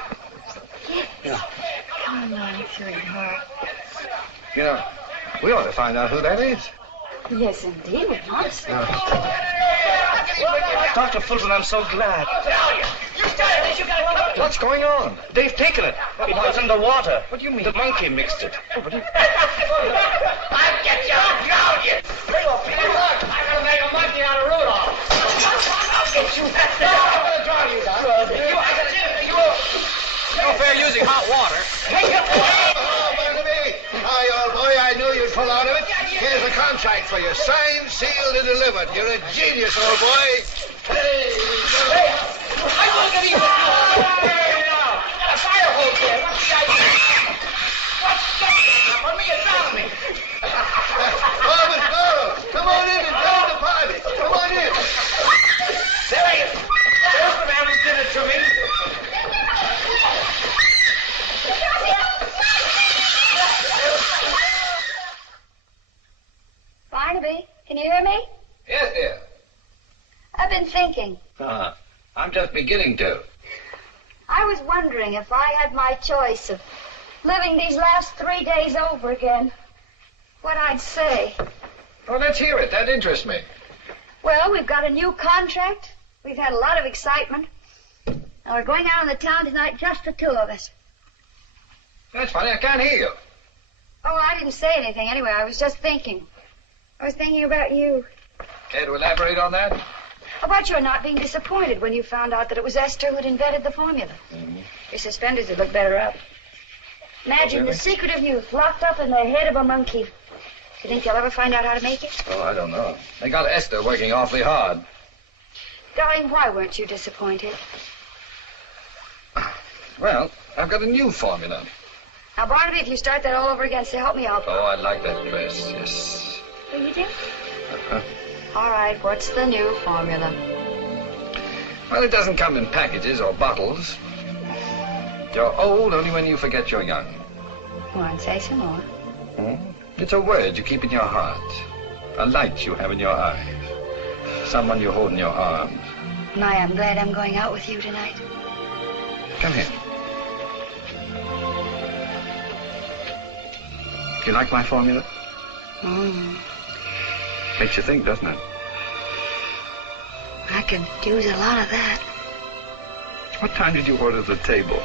Yes. Yeah. Come on, sweetheart. You know, we ought to find out who that is. Yes, indeed, we must. Dr. Fulton, I'm so glad. What's going on? They've taken it. It was in the water. What do you mean? The monkey mixed it. Oh, but I'll get you. I'll drown you. Look, I'm going to make a monkey out of Rudolph. I'll get you. I'm going to drown you, Doc. No fair using hot water. Oh, Barnaby. Hi, old boy. I knew you'd pull out of it. Here's a contract for you. Signed, sealed, and delivered. You're a genius, old boy. Hey, I'm going to be... Hey, now. Got a fire hose here. What's the idea? What's that? For me, it's out of me. Oh, Miss Laurel, come on in and join the party. Come on in. There's the man who did it to me. Barnaby, can you hear me? Yes, dear. I've been thinking. I'm just beginning to. I was wondering if I had my choice of living these last 3 days over again, what I'd say. Oh, let's hear it. That interests me. Well, we've got a new contract. We've had a lot of excitement. And we're going out in the town tonight, just the two of us. That's funny. I can't hear you. Oh, I didn't say anything anyway. I was just thinking. I was thinking about you. Care to elaborate on that? About your not being disappointed when you found out that it was Esther who'd invented the formula. Mm-hmm. Your suspenders would look better up. Imagine the secret of youth locked up in the head of a monkey. You think they'll ever find out how to make it? Oh, I don't know. They got Esther working awfully hard. Darling, why weren't you disappointed? Well, I've got a new formula. Now, Barnaby, if you start that all over again, say, help me out. Oh, I like that dress, yes. Oh, you do? Uh-huh. All right, what's the new formula? Well, it doesn't come in packages or bottles. You're old only when you forget you're young. Go on, say some more. Hmm? It's a word you keep in your heart. A light you have in your eyes. Someone you hold in your arms. My, I'm glad I'm going out with you tonight. Come here. Do you like my formula? Makes you think, doesn't it? I could use a lot of that. What time did you order the table?